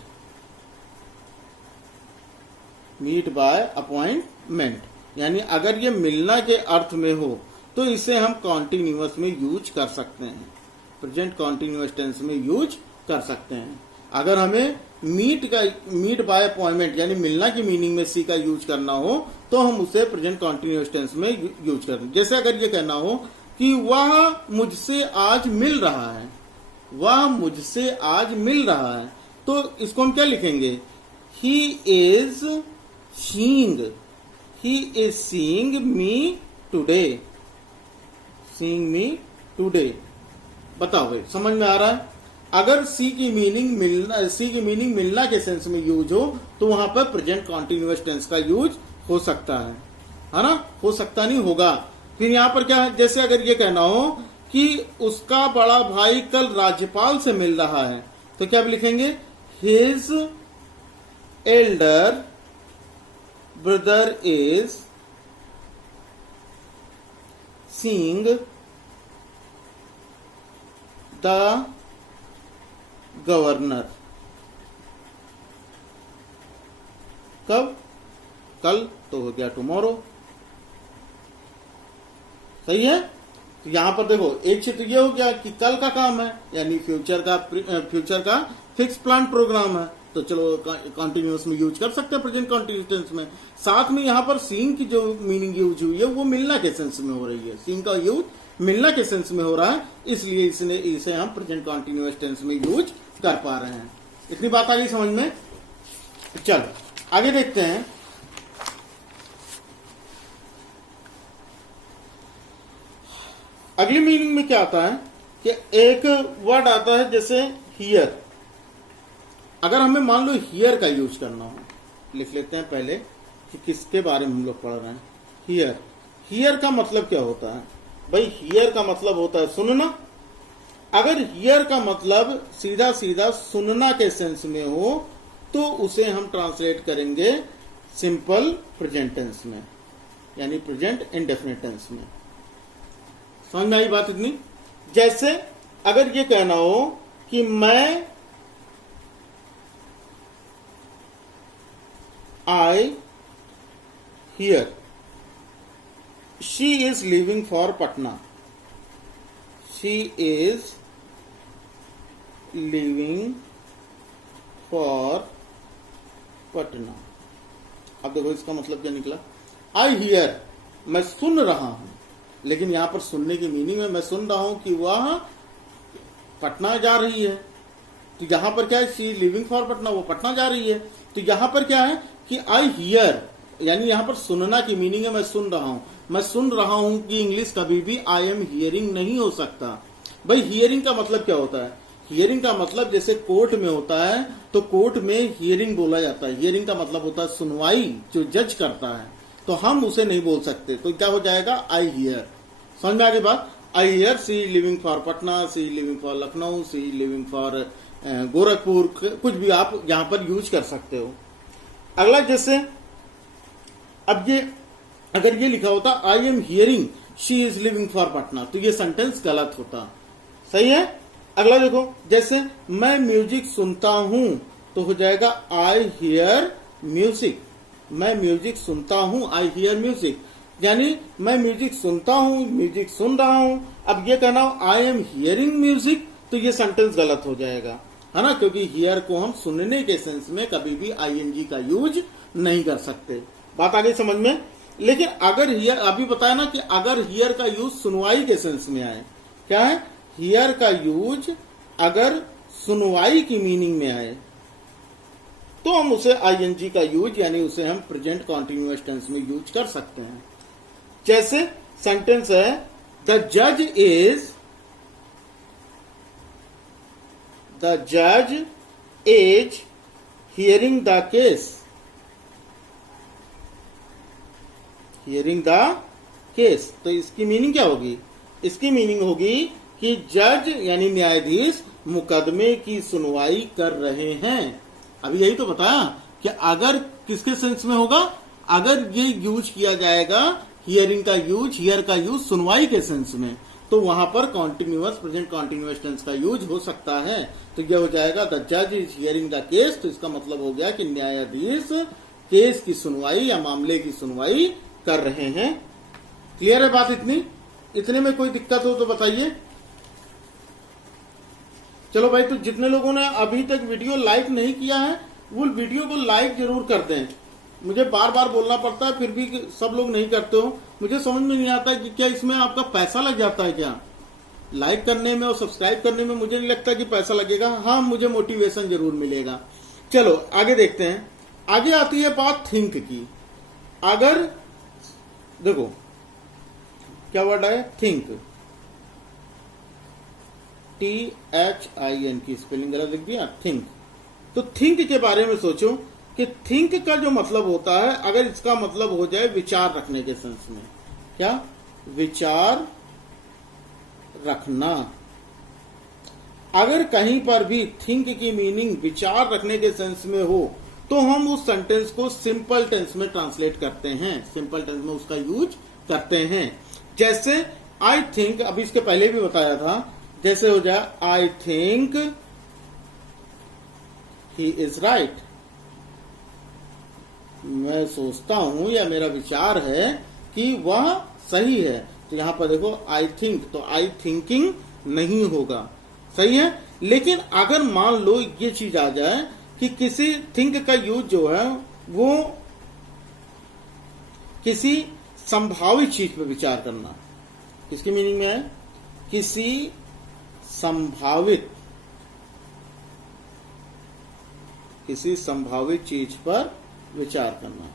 यानी अगर ये मिलना के अर्थ में हो तो इसे हम कॉन्टिन्यूअस में यूज कर सकते हैं, प्रेजेंट कॉन्टिन्यूअस टेंस में यूज कर सकते हैं। अगर हमें मीट बाय अपॉइंटमेंट यानी मिलना की मीनिंग में सी का यूज करना हो तो हम उसे प्रेजेंट कॉन्टिन्यूअस टेंस में यूज करते हैं। जैसे अगर ये कहना हो कि वह मुझसे आज मिल रहा है, वह मुझसे आज मिल रहा है, तो इसको हम क्या लिखेंगे, he is seeing me today. बताओ भाई, समझ में आ रहा है। अगर सी की मीनिंग मिलना के सेंस में यूज हो तो वहां पर प्रेजेंट कॉन्टिन्यूअस टेंस का यूज हो सकता है ना, हो सकता नहीं होगा। फिर यहां पर क्या है, जैसे अगर ये कहना हो कि उसका बड़ा भाई कल राज्यपाल से मिल रहा है, तो क्या लिखेंगे, his Elder brother is seeing the governor. कब, कल, तो हो गया टुमारो। सही है। तो यहां पर देखो एक क्षेत्र ये हो गया कि कल का काम है, यानी फ्यूचर का फिक्स प्लान प्रोग्राम है, तो चलो कॉन्टिन्यूअस में यूज कर सकते हैं प्रेजेंट कॉन्टिन्यूअस टेंस में। साथ में यहां पर सीइंग की जो मीनिंग यूज हुई है वो मिलना के सेंस में हो रही है, सीइंग का यूज मिलना के सेंस में हो रहा है, इसलिए इसे हम प्रेजेंट कॉन्टिन्यूअस टेंस में यूज कर पा रहे हैं। इतनी बात आ गई समझ में। चलो आगे देखते हैं। अगली मीनिंग में क्या आता है कि एक वर्ड आता है जैसे हियर। अगर हमें मान लो हियर का यूज करना हो, लिख लेते हैं पहले कि किसके बारे में हम लोग पढ़ रहे हैं। हियर, हियर का मतलब क्या होता है भाई, हियर का मतलब होता है सुनना। अगर हियर का मतलब सीधा सीधा सुनना के सेंस में हो तो उसे हम ट्रांसलेट करेंगे सिंपल प्रेजेंट टेंस में, यानी प्रेजेंट इंडेफिनिट टेंस में। समझ में आई बात इतनी। जैसे अगर ये कहना हो कि मैं I hear she is living for Patna, she is living for Patna. अब देखो इसका मतलब क्या निकला, आई हियर मैं सुन रहा हूं, लेकिन यहां पर सुनने की मीनिंग है मैं सुन रहा हूं कि वह पटना जा रही है, तो यहां पर क्या है, शी लिविंग फॉर पटना, वो पटना जा रही है। तो यहां पर क्या है कि आई हियर, यानी यहां पर सुनना की मीनिंग है मैं सुन रहा हूं। मैं सुन रहा हूं कि इंग्लिश कभी भी आई एम हियरिंग नहीं हो सकता। भाई हियरिंग का मतलब क्या होता है, हियरिंग का मतलब जैसे कोर्ट में होता है तो कोर्ट में हियरिंग बोला जाता है, हियरिंग का मतलब होता है सुनवाई, जो जज करता है, तो हम उसे नहीं बोल सकते, तो क्या हो जाएगा आई हियर। समझ में आ गई बात। I here see living for Patna, see living for Lucknow, see living for Gorakhpur, कुछ भी आप यहां पर यूज कर सकते हो। अगला जैसे अब ये अगर ये लिखा होता I am hearing she is living for Patna, तो ये सेंटेंस गलत होता। सही है। अगला देखो, जैसे मैं म्यूजिक सुनता हूं तो हो जाएगा आई हियर म्यूजिक। मैं म्यूजिक सुनता हूं, आई हियर म्यूजिक, यानी मैं म्यूजिक सुनता हूं, म्यूजिक सुन रहा हूं। अब ये कहना आई एम हियरिंग म्यूजिक, तो ये सेंटेंस गलत हो जाएगा, है ना, क्योंकि हियर को हम सुनने के सेंस में कभी भी आईएनजी का यूज नहीं कर सकते। बात आगे समझ में। लेकिन अगर हियर, अभी बताया ना कि अगर हियर का यूज सुनवाई के सेंस में आए, क्या है, हियर का यूज अगर सुनवाई की मीनिंग में आए तो हम उसे आईएनजी का यूज, यानी उसे हम प्रेजेंट कॉन्टिन्यूअस टेंस में यूज कर सकते हैं। जैसे सेंटेंस है द जज is hearing the case. Hearing the case, तो इसकी मीनिंग क्या होगी? इसकी मीनिंग होगी कि जज यानी न्यायाधीश मुकदमे की सुनवाई कर रहे हैं। अभी यही तो बताया कि अगर किसके सेंस में होगा, अगर ये यूज किया जाएगा हियरिंग का यूज, हियर का यूज सुनवाई के सेंस में, तो वहां पर कॉन्टिन्यूअस प्रेजेंट कॉन्टिन्यूअस टेंस का यूज हो सकता है। तो यह हो जाएगा द जज इज हियरिंग द केस, तो इसका मतलब हो गया कि न्यायाधीश केस की सुनवाई या मामले की सुनवाई कर रहे हैं। क्लियर है बात? इतने में कोई दिक्कत हो तो बताइए। चलो भाई, तो जितने लोगों ने अभी तक वीडियो लाइक नहीं किया है वो वीडियो को लाइक जरूर कर दें। मुझे बार बार बोलना पड़ता है, फिर भी सब लोग नहीं करते हो। मुझे समझ में नहीं आता कि क्या इसमें आपका पैसा लग जाता है क्या? लाइक करने में और सब्सक्राइब करने में मुझे नहीं लगता कि पैसा लगेगा। हाँ, मुझे मोटिवेशन जरूर मिलेगा। चलो आगे देखते हैं। आगे आती है बात थिंक की। अगर देखो क्या वर्ड है, थिंक, THIN की स्पेलिंग गलत लिख दिया, थिंक। तो थिंक के बारे में सोचो कि थिंक का जो मतलब होता है, अगर इसका मतलब हो जाए विचार रखने के सेंस में, क्या, विचार रखना। अगर कहीं पर भी थिंक की मीनिंग विचार रखने के सेंस में हो तो हम उस सेंटेंस को सिंपल टेंस में ट्रांसलेट करते हैं, सिंपल टेंस में उसका यूज करते हैं। जैसे आई थिंक, अभी इसके पहले भी बताया था, जैसे हो जाए I think he is right. मैं सोचता हूं या मेरा विचार है कि वह सही है। तो यहां पर देखो आई थिंक, तो आई थिंकिंग नहीं होगा। सही है। लेकिन अगर मान लो ये चीज आ जाए कि किसी थिंक का यूज जो है वो किसी संभावित चीज पर विचार करना, किसकी मीनिंग में है, किसी संभावित चीज पर विचार करना,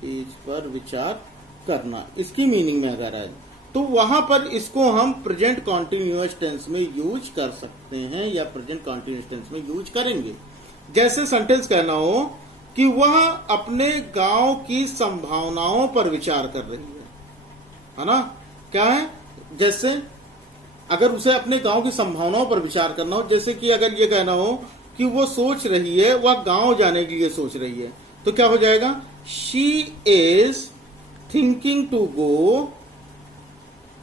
चीज पर विचार करना, इसकी मीनिंग में अगर आए तो वहां पर इसको हम प्रेजेंट कॉन्टिन्यूअस टेंस में यूज कर सकते हैं या प्रेजेंट कॉन्टिन्यूअस टेंस में यूज करेंगे। जैसे सेंटेंस कहना हो कि वह अपने गांव की संभावनाओं पर विचार कर रही है ना, क्या है, जैसे अगर उसे अपने गांव की संभावनाओं पर विचार करना हो, जैसे कि अगर ये कहना हो कि वो सोच रही है, वह गांव जाने के लिए सोच रही है, तो क्या हो जाएगा, she is thinking to go,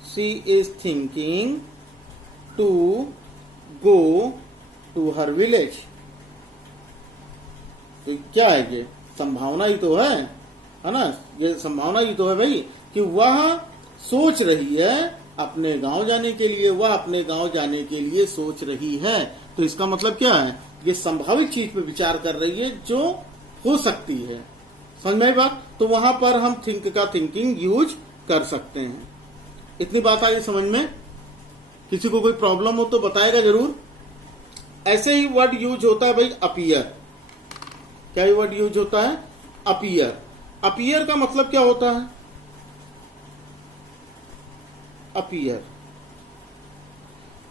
she is thinking to go to her village. तो क्या है, ये संभावना ही तो है ना, ये संभावना ही तो है भाई कि वह सोच रही है अपने गांव जाने के लिए, वह अपने गांव जाने के लिए सोच रही है। तो इसका मतलब क्या है, ये संभावित चीज पे विचार कर रही है जो हो सकती है। समझ में आई बात? तो वहां पर हम थिंक का थिंकिंग यूज कर सकते हैं। इतनी बात आई समझ में? किसी को कोई प्रॉब्लम हो तो बताएगा जरूर। ऐसे ही वर्ड यूज होता है भाई अपीयर। क्या ये वर्ड यूज होता है, अपीयर। अपीयर का मतलब क्या होता है, अपीयर,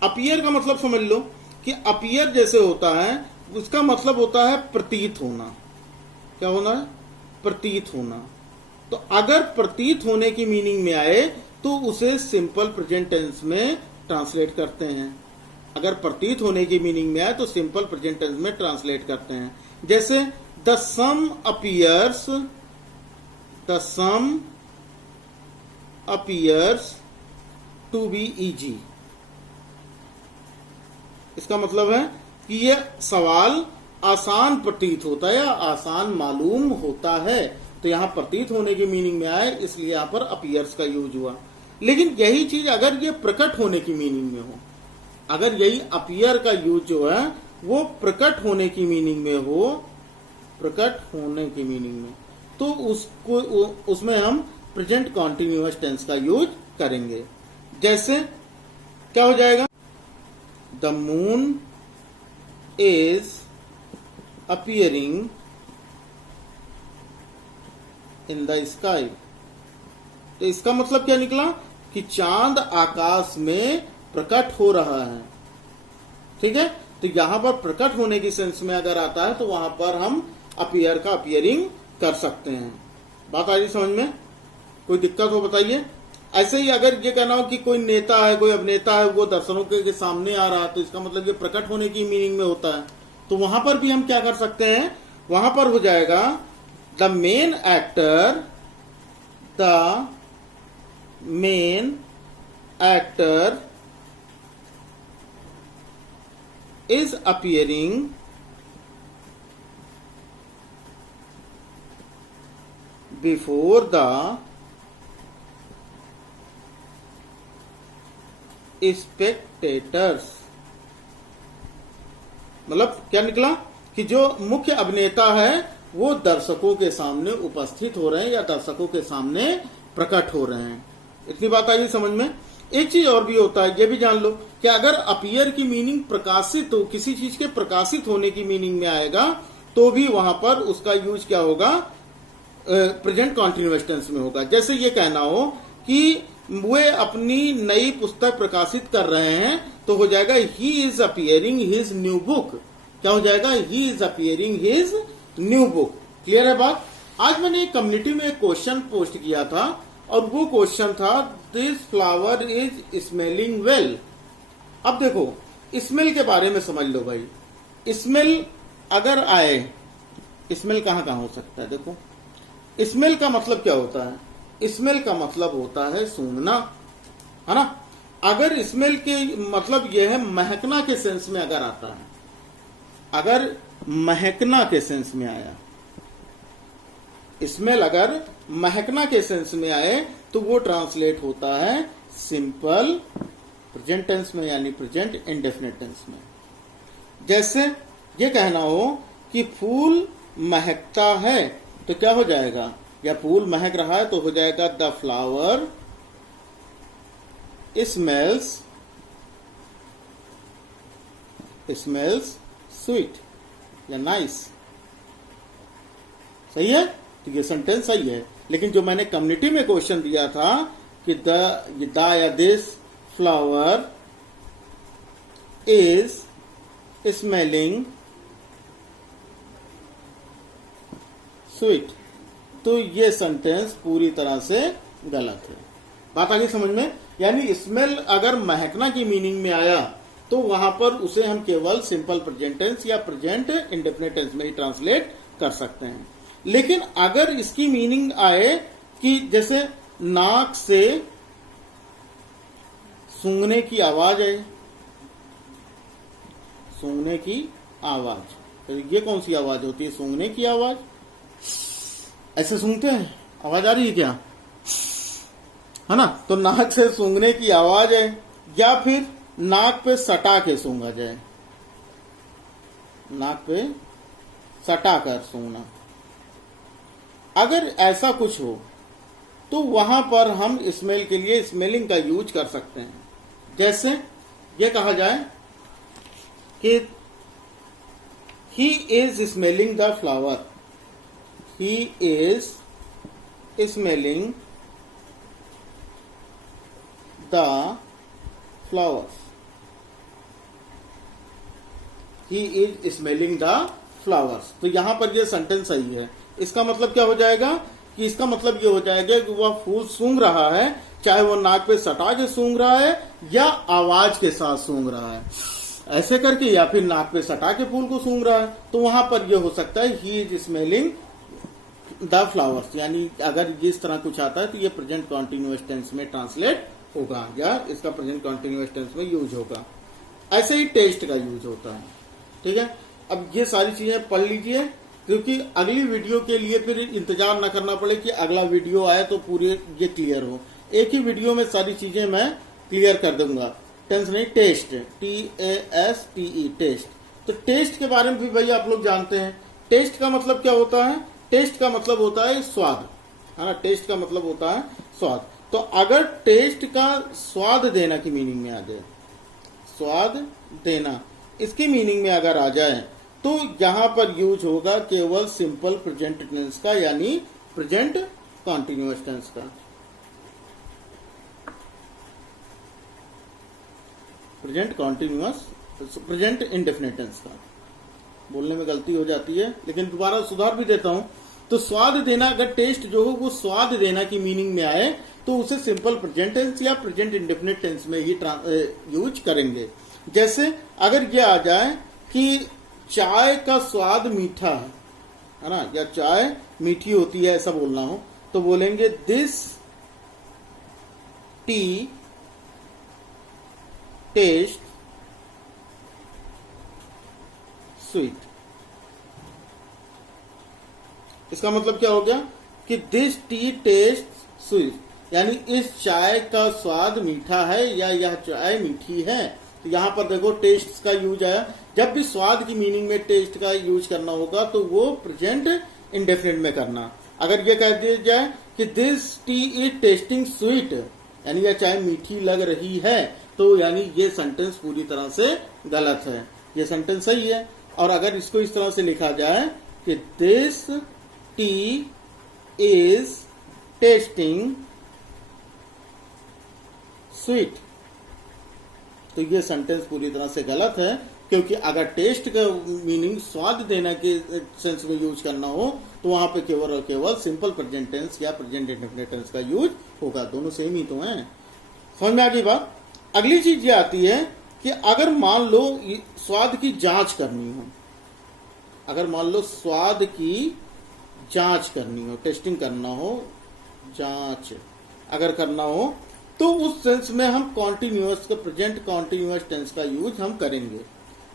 अपीयर का मतलब समझ लो कि अपीयर जैसे होता है, उसका मतलब होता है प्रतीत होना। क्या होना है, प्रतीत होना। तो अगर प्रतीत होने की मीनिंग में आए तो उसे सिंपल प्रेजेंट टेंस में ट्रांसलेट करते हैं। अगर प्रतीत होने की मीनिंग में आए तो सिंपल प्रेजेंट टेंस में ट्रांसलेट करते हैं। जैसे the sum appears to be easy. इसका मतलब है कि यह सवाल आसान प्रतीत होता है या आसान मालूम होता है, तो यहां प्रतीत होने की मीनिंग में आए, इसलिए यहां पर अपीयर्स का यूज हुआ। लेकिन यही चीज अगर ये प्रकट होने की मीनिंग में हो, अगर यही अपीयर का यूज जो है वो प्रकट होने की मीनिंग में हो, प्रकट होने की मीनिंग में, तो उसको उसमें हम प्रेजेंट कॉन्टिन्यूअस टेंस का यूज करेंगे। जैसे क्या हो जाएगा, the moon is appearing in the sky. तो इसका मतलब क्या निकला कि चांद आकाश में प्रकट हो रहा है। ठीक है, तो यहां पर प्रकट होने की सेंस में अगर आता है तो वहां पर हम अपीयर का अपीयरिंग कर सकते हैं। बात आ रही समझ में? कोई दिक्कत हो बताइए। ऐसे ही अगर ये कहना हो कि कोई नेता है, कोई अभिनेता है, वो दर्शकों के सामने आ रहा है, तो इसका मतलब ये प्रकट होने की मीनिंग में होता है। तो वहां पर भी हम क्या कर सकते हैं, वहां पर हो जाएगा the main actor is appearing before the spectators। मतलब क्या निकला कि जो मुख्य अभिनेता है वो दर्शकों के सामने उपस्थित हो रहे हैं या दर्शकों के सामने प्रकट हो रहे हैं। इतनी बात आई समझ में। एक चीज और भी होता है, ये भी जान लो कि अगर अपीयर की मीनिंग प्रकाशित हो, किसी चीज के प्रकाशित होने की मीनिंग में आएगा, तो भी वहां पर उसका यूज क्या होगा, प्रेजेंट कॉन्टिन्यूअस टेंस में होगा। जैसे ये कहना हो कि वे अपनी नई पुस्तक प्रकाशित कर रहे हैं, तो हो जाएगा he is appearing his new book. क्या हो जाएगा, he is appearing his new book. Clear है बात। आज मैंने एक कम्युनिटी में एक क्वेश्चन पोस्ट किया था और वो क्वेश्चन था this flower is smelling well. अब देखो स्मेल के बारे में समझ लो भाई। स्मेल अगर आए, स्मेल कहां कहां हो सकता है। देखो स्मेल का मतलब क्या होता है, स्मेल का मतलब होता है सूंघना, है ना। अगर स्मेल के मतलब यह है महकना के सेंस में अगर आता है, अगर महकना के सेंस में आया, स्मेल अगर महकना के सेंस में आए तो वो ट्रांसलेट होता है सिंपल प्रेजेंट टेंस में, यानी प्रेजेंट इंडेफिनिट टेंस में। जैसे ये कहना हो कि फूल महकता है, तो क्या हो जाएगा, या फूल महक रहा है तो हो जाएगा द फ्लावर स्मेल्स स्वीट या नाइस। सही है, तो ये सेंटेंस सही है। लेकिन जो मैंने कम्युनिटी में क्वेश्चन दिया था कि द या this flower is smelling sweet, तो ये सेंटेंस पूरी तरह से गलत है। बात आ गई समझ में। यानी स्मेल अगर महकना की मीनिंग में आया तो वहां पर उसे हम केवल सिंपल प्रेजेंट टेंस या प्रेजेंट इंडेफिनिट टेंस में ही ट्रांसलेट कर सकते हैं। लेकिन अगर इसकी मीनिंग आए कि जैसे नाक से सूंघने की आवाज है, सूंघने की आवाज, तो ये कौन सी आवाज होती है, सूंघने की आवाज। ऐसे सूंघते हैं, आवाज आ रही है क्या, है ना। तो नाक से सूंघने की आवाज है, या फिर नाक पे सटा के सूंघा जाए, नाक पे सटा कर सूंघना। अगर ऐसा कुछ हो तो वहां पर हम स्मेल के लिए स्मेलिंग का यूज कर सकते हैं। जैसे ये कहा जाए कि he is smelling the flower, he is smelling the flowers, he is smelling the flowers. तो यहां पर ये सेंटेंस सही है। इसका मतलब क्या हो जाएगा कि इसका मतलब ये हो जाएगा कि वह फूल सूंघ रहा है, चाहे वो नाक पे सटा के सूंघ रहा है या आवाज के साथ सूंघ रहा है। ऐसे करके, या फिर नाक पे सटा के फूल को सूंघ रहा है, तो वहां पर यह हो सकता है he is smelling the flowers, यानी अगर इस तरह कुछ आता है तो ये प्रेजेंट कॉन्टिन्यूअस टेंस में ट्रांसलेट होगा या इसका प्रेजेंट कॉन्टिन्यूअस टेंस में यूज होगा। ऐसे ही टेस्ट का यूज होता है। ठीक है, अब ये सारी चीजें पढ़ लीजिए, क्योंकि अगली वीडियो के लिए फिर इंतजार न करना पड़े कि अगला वीडियो आए तो पूरे ये क्लियर हो। एक ही वीडियो में सारी चीजें मैं क्लियर कर दूंगा। टेंस नहीं, टेस्ट, TASTE, टेस्ट। तो टेस्ट के बारे में भी भाई आप लोग जानते हैं। टेस्ट का मतलब क्या होता है? टेस्ट का मतलब होता है स्वाद, है ना। टेस्ट का मतलब होता है स्वाद। तो अगर टेस्ट का स्वाद देना की मीनिंग में आ जाए, स्वाद देना इसकी मीनिंग में अगर आ जाए, तो यहां पर यूज होगा केवल सिंपल प्रेजेंट टेंस का, यानी प्रेजेंट कॉन्टिन्यूअस टेंस का। Present continuous, present indefinite tense का। बोलने में गलती हो जाती है, लेकिन दोबारा सुधार भी देता हूं। तो स्वाद देना, अगर टेस्ट जो हो वो स्वाद देना की मीनिंग में आए, तो उसे सिंपल प्रेजेंट टेंस या प्रेजेंट इंडेफिनिट टेंस में ही यूज करेंगे। जैसे अगर ये आ जाए कि चाय का स्वाद मीठा है ना, या चाय मीठी होती है, ऐसा बोलना हो, तो बोलेंगे दिस टी टेस्ट स्वीट। इसका मतलब क्या हो गया कि दिस टी टेस्ट स्वीट, यानी इस चाय का स्वाद मीठा है या यह चाय मीठी है। तो यहां पर देखो टेस्ट का यूज आया। जब भी स्वाद की मीनिंग में टेस्ट का यूज करना होगा तो वो प्रेजेंट इंडेफिनिट में करना। अगर ये कह दिया जाए कि this T is testing sweet, यानी यह चाय मीठी लग रही है, तो यानी ये सेंटेंस पूरी तरह से गलत है। ये सेंटेंस सही है। और अगर इसको इस तरह से लिखा जाए कि this T is testing sweet, तो ये सेंटेंस पूरी तरह से गलत है, क्योंकि अगर टेस्ट का मीनिंग स्वाद देने के सेंस में यूज करना हो, तो वहां पे केवल और केवल सिंपल प्रेजेंट टेंस या प्रेजेंट इंडेफिनिट टेंस का यूज होगा। दोनों सेम ही तो हैं। समझ में आ गई बात। अगली चीज ये आती है कि अगर मान लो स्वाद की जांच करनी हो, अगर मान लो स्वाद की जांच करनी हो, टेस्टिंग करना हो, जांच अगर करना हो, तो उस सेंस में हम कॉन्टिन्यूअस का, प्रेजेंट कॉन्टिन्यूअस टेंस का यूज हम करेंगे।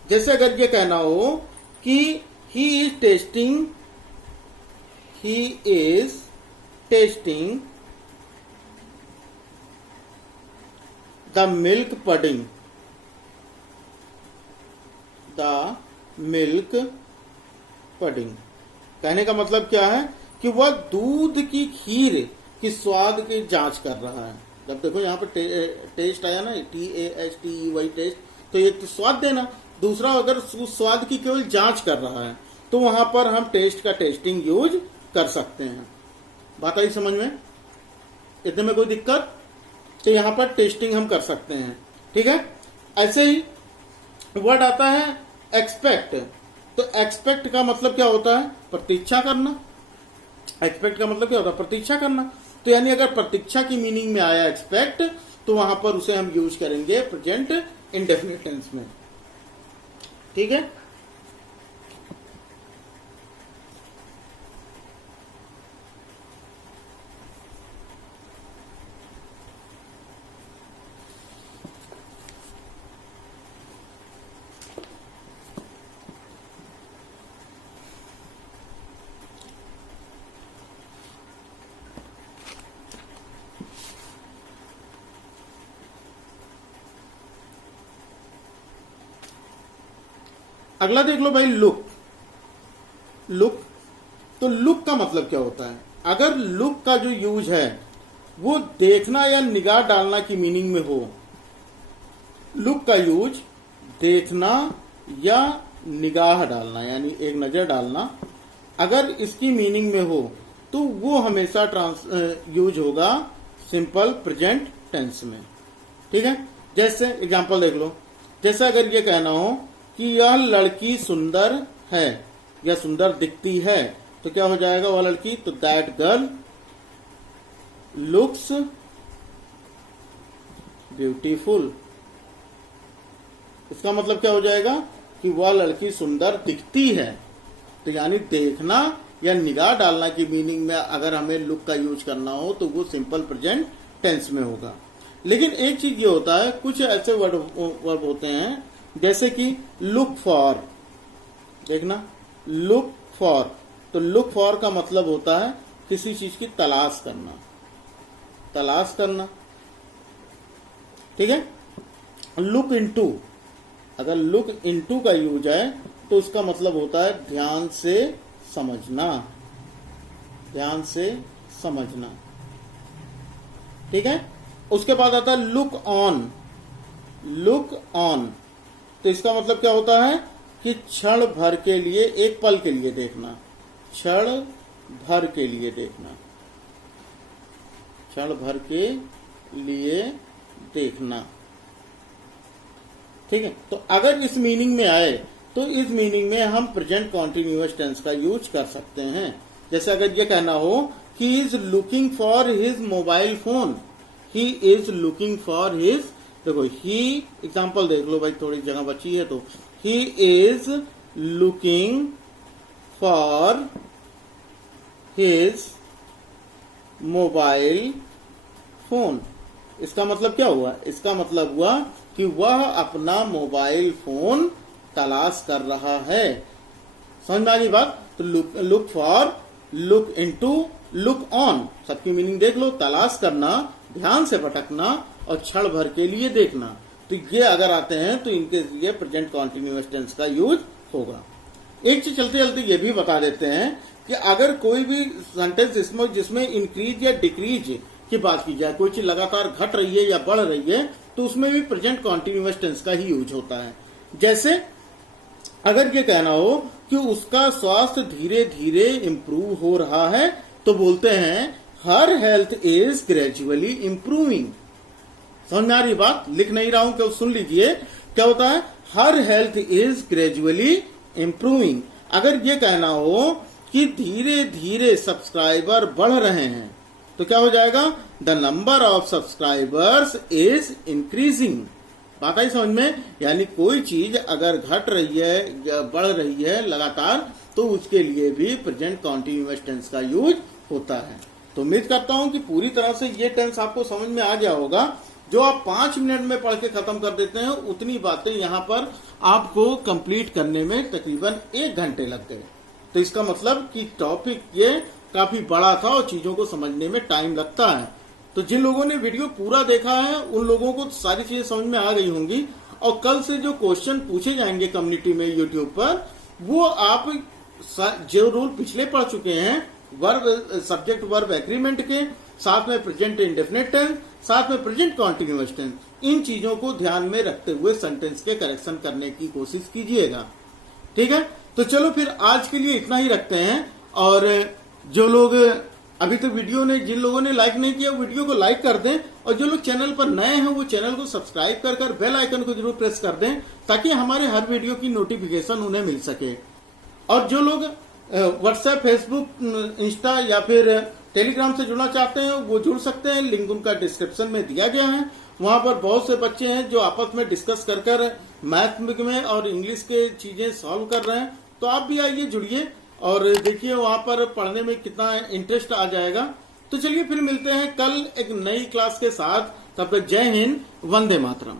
जैसे अगर ये कहना हो कि he is testing the milk pudding, the milk pudding. कहने का मतलब क्या है कि वह दूध की खीर की स्वाद की जांच कर रहा है। जब देखो यहाँ पर टेस्ट आया ना, TASTE, टेस्ट, तो एक तो स्वाद देना, दूसरा अगर उस स्वाद की केवल जांच कर रहा है, तो वहां पर हम टेस्ट का टेस्टिंग यूज कर सकते हैं। बात आई समझ में? इतने में कोई दिक्कत? तो यहां पर टेस्टिंग हम कर सकते हैं। ठीक है। ऐसे ही वर्ड आता है एक्सपेक्ट। तो एक्सपेक्ट का मतलब क्या होता है? प्रतीक्षा करना। एक्सपेक्ट का मतलब क्या होता है? प्रतीक्षा करना। तो यानी अगर प्रतीक्षा की मीनिंग में आया एक्सपेक्ट, तो वहां पर उसे हम यूज करेंगे प्रेजेंट इंडेफिनिट टेंस में। ठीक है। अगला देख लो भाई, लुक। लुक, तो लुक का मतलब क्या होता है? अगर लुक का जो यूज है वो देखना या निगाह डालना की मीनिंग में हो, लुक का यूज देखना या निगाह डालना, यानी एक नजर डालना, अगर इसकी मीनिंग में हो, तो वो हमेशा यूज होगा सिंपल प्रेजेंट टेंस में। ठीक है। जैसे एग्जांपल देख लो। जैसे अगर ये कहना हो कि यह लड़की सुंदर है या सुंदर दिखती है, तो क्या हो जाएगा वह लड़की? तो दैट गर्ल लुक्स ब्यूटीफुल। इसका मतलब क्या हो जाएगा कि वह लड़की सुंदर दिखती है। तो यानी देखना या निगाह डालना की मीनिंग में अगर हमें लुक का यूज करना हो तो वो सिंपल प्रेजेंट टेंस में होगा। लेकिन एक चीज ये होता है, कुछ ऐसे वर्ब होते हैं जैसे कि लुक फॉर, देखना लुक फॉर, तो लुक फॉर का मतलब होता है किसी चीज की तलाश करना, तलाश करना, ठीक है। लुक इनटू, अगर लुक इनटू का यूज है तो उसका मतलब होता है ध्यान से समझना, ध्यान से समझना, ठीक है। उसके बाद आता है लुक ऑन, लुक ऑन, तो इसका मतलब क्या होता है कि क्षण भर के लिए, एक पल के लिए देखना, क्षण भर के लिए देखना, क्षण भर के लिए देखना, ठीक है। तो अगर इस मीनिंग में आए तो इस मीनिंग में हम प्रेजेंट कॉन्टिन्यूअस टेंस का यूज कर सकते हैं। जैसे अगर ये कहना हो he is looking for his mobile phone, he is looking for his, देखो ही एग्जाम्पल देख लो भाई, थोड़ी जगह बची है, तो he is looking for his mobile phone. इसका मतलब क्या हुआ, इसका मतलब हुआ कि वह अपना मोबाइल फोन तलाश कर रहा है। समझ में आ गई बात। तो look for, look into, look on, सबकी मीनिंग देख लो, तलाश करना, ध्यान से भटकना और क्षण भर के लिए देखना। तो ये अगर आते हैं तो इनके लिए प्रेजेंट कॉन्टिन्यूअस टेंस का यूज होगा। एक चीज चलते चलते ये भी बता देते हैं कि अगर कोई भी सेंटेंस जिसमें इंक्रीज या डिक्रीज की बात की जाए, कोई चीज लगातार घट रही है या बढ़ रही है, तो उसमें भी प्रेजेंट कॉन्टिन्यूअस टेंस का ही यूज होता है। जैसे अगर ये कहना हो कि उसका स्वास्थ्य धीरे धीरे इंप्रूव हो रहा है, तो बोलते हैं हर हेल्थ इज ग्रेजुअली इंप्रूविंग। समझ में आ रही बात, लिख नहीं रहा हूं, क्या सुन लीजिए क्या होता है, हर हेल्थ इज ग्रेजुअली इंप्रूविंग। अगर ये कहना हो कि धीरे धीरे सब्सक्राइबर बढ़ रहे हैं, तो क्या हो जाएगा, the number of subscribers is increasing. बात आई समझ में। यानी कोई चीज अगर घट रही है या बढ़ रही है लगातार, तो उसके लिए भी प्रेजेंट कॉन्टिन्यूअस टेंस का यूज होता है। तो उम्मीद करता हूं कि पूरी तरह से ये टेंस आपको समझ में आ गया होगा। जो आप 5 मिनट में पढ़ के खत्म कर देते हैं, उतनी बातें यहाँ पर आपको कंप्लीट करने में तकरीबन 1 घंटे लग गए। तो इसका मतलब कि टॉपिक ये काफी बड़ा था और चीजों को समझने में टाइम लगता है। तो जिन लोगों ने वीडियो पूरा देखा है उन लोगों को सारी चीजें समझ में आ गई होंगी। और कल से जो क्वेश्चन पूछे जाएंगे कम्युनिटी में यूट्यूब पर, वो आप जो रूल पिछले पढ़ चुके हैं, वर्ब सब्जेक्ट वर्ब एग्रीमेंट के साथ में प्रेजेंट इंडेफिनिट टेंस, साथ में प्रेजेंट कॉन्टिन्यूअस टेंस, इन चीजों को ध्यान में रखते हुए सेंटेंस के करेक्शन करने की कोशिश कीजिएगा। ठीक है, तो चलो फिर आज के लिए इतना ही रखते हैं। और जो लोग अभी तक वीडियो ने, जिन लोगों ने लाइक नहीं किया, वीडियो को लाइक कर दें। और जो लोग चैनल पर नए हैं वो चैनल को सब्सक्राइब कर बेल आइकन को जरूर प्रेस कर दें, ताकि हमारे हर वीडियो की नोटिफिकेशन उन्हें मिल सके। और जो लोग व्हाट्सएप, फेसबुक, इंस्टा या फिर टेलीग्राम से जुड़ना चाहते हैं वो जुड़ सकते हैं, लिंक उनका डिस्क्रिप्शन में दिया गया है। वहां पर बहुत से बच्चे हैं जो आपस में डिस्कस कर मैथ में और इंग्लिश के चीजें सॉल्व कर रहे हैं। तो आप भी आइए, जुड़िए और देखिए वहां पर पढ़ने में कितना इंटरेस्ट आ जाएगा। तो चलिए फिर मिलते हैं कल एक नई क्लास के साथ। तब तक जय हिंद, वंदे मातरम।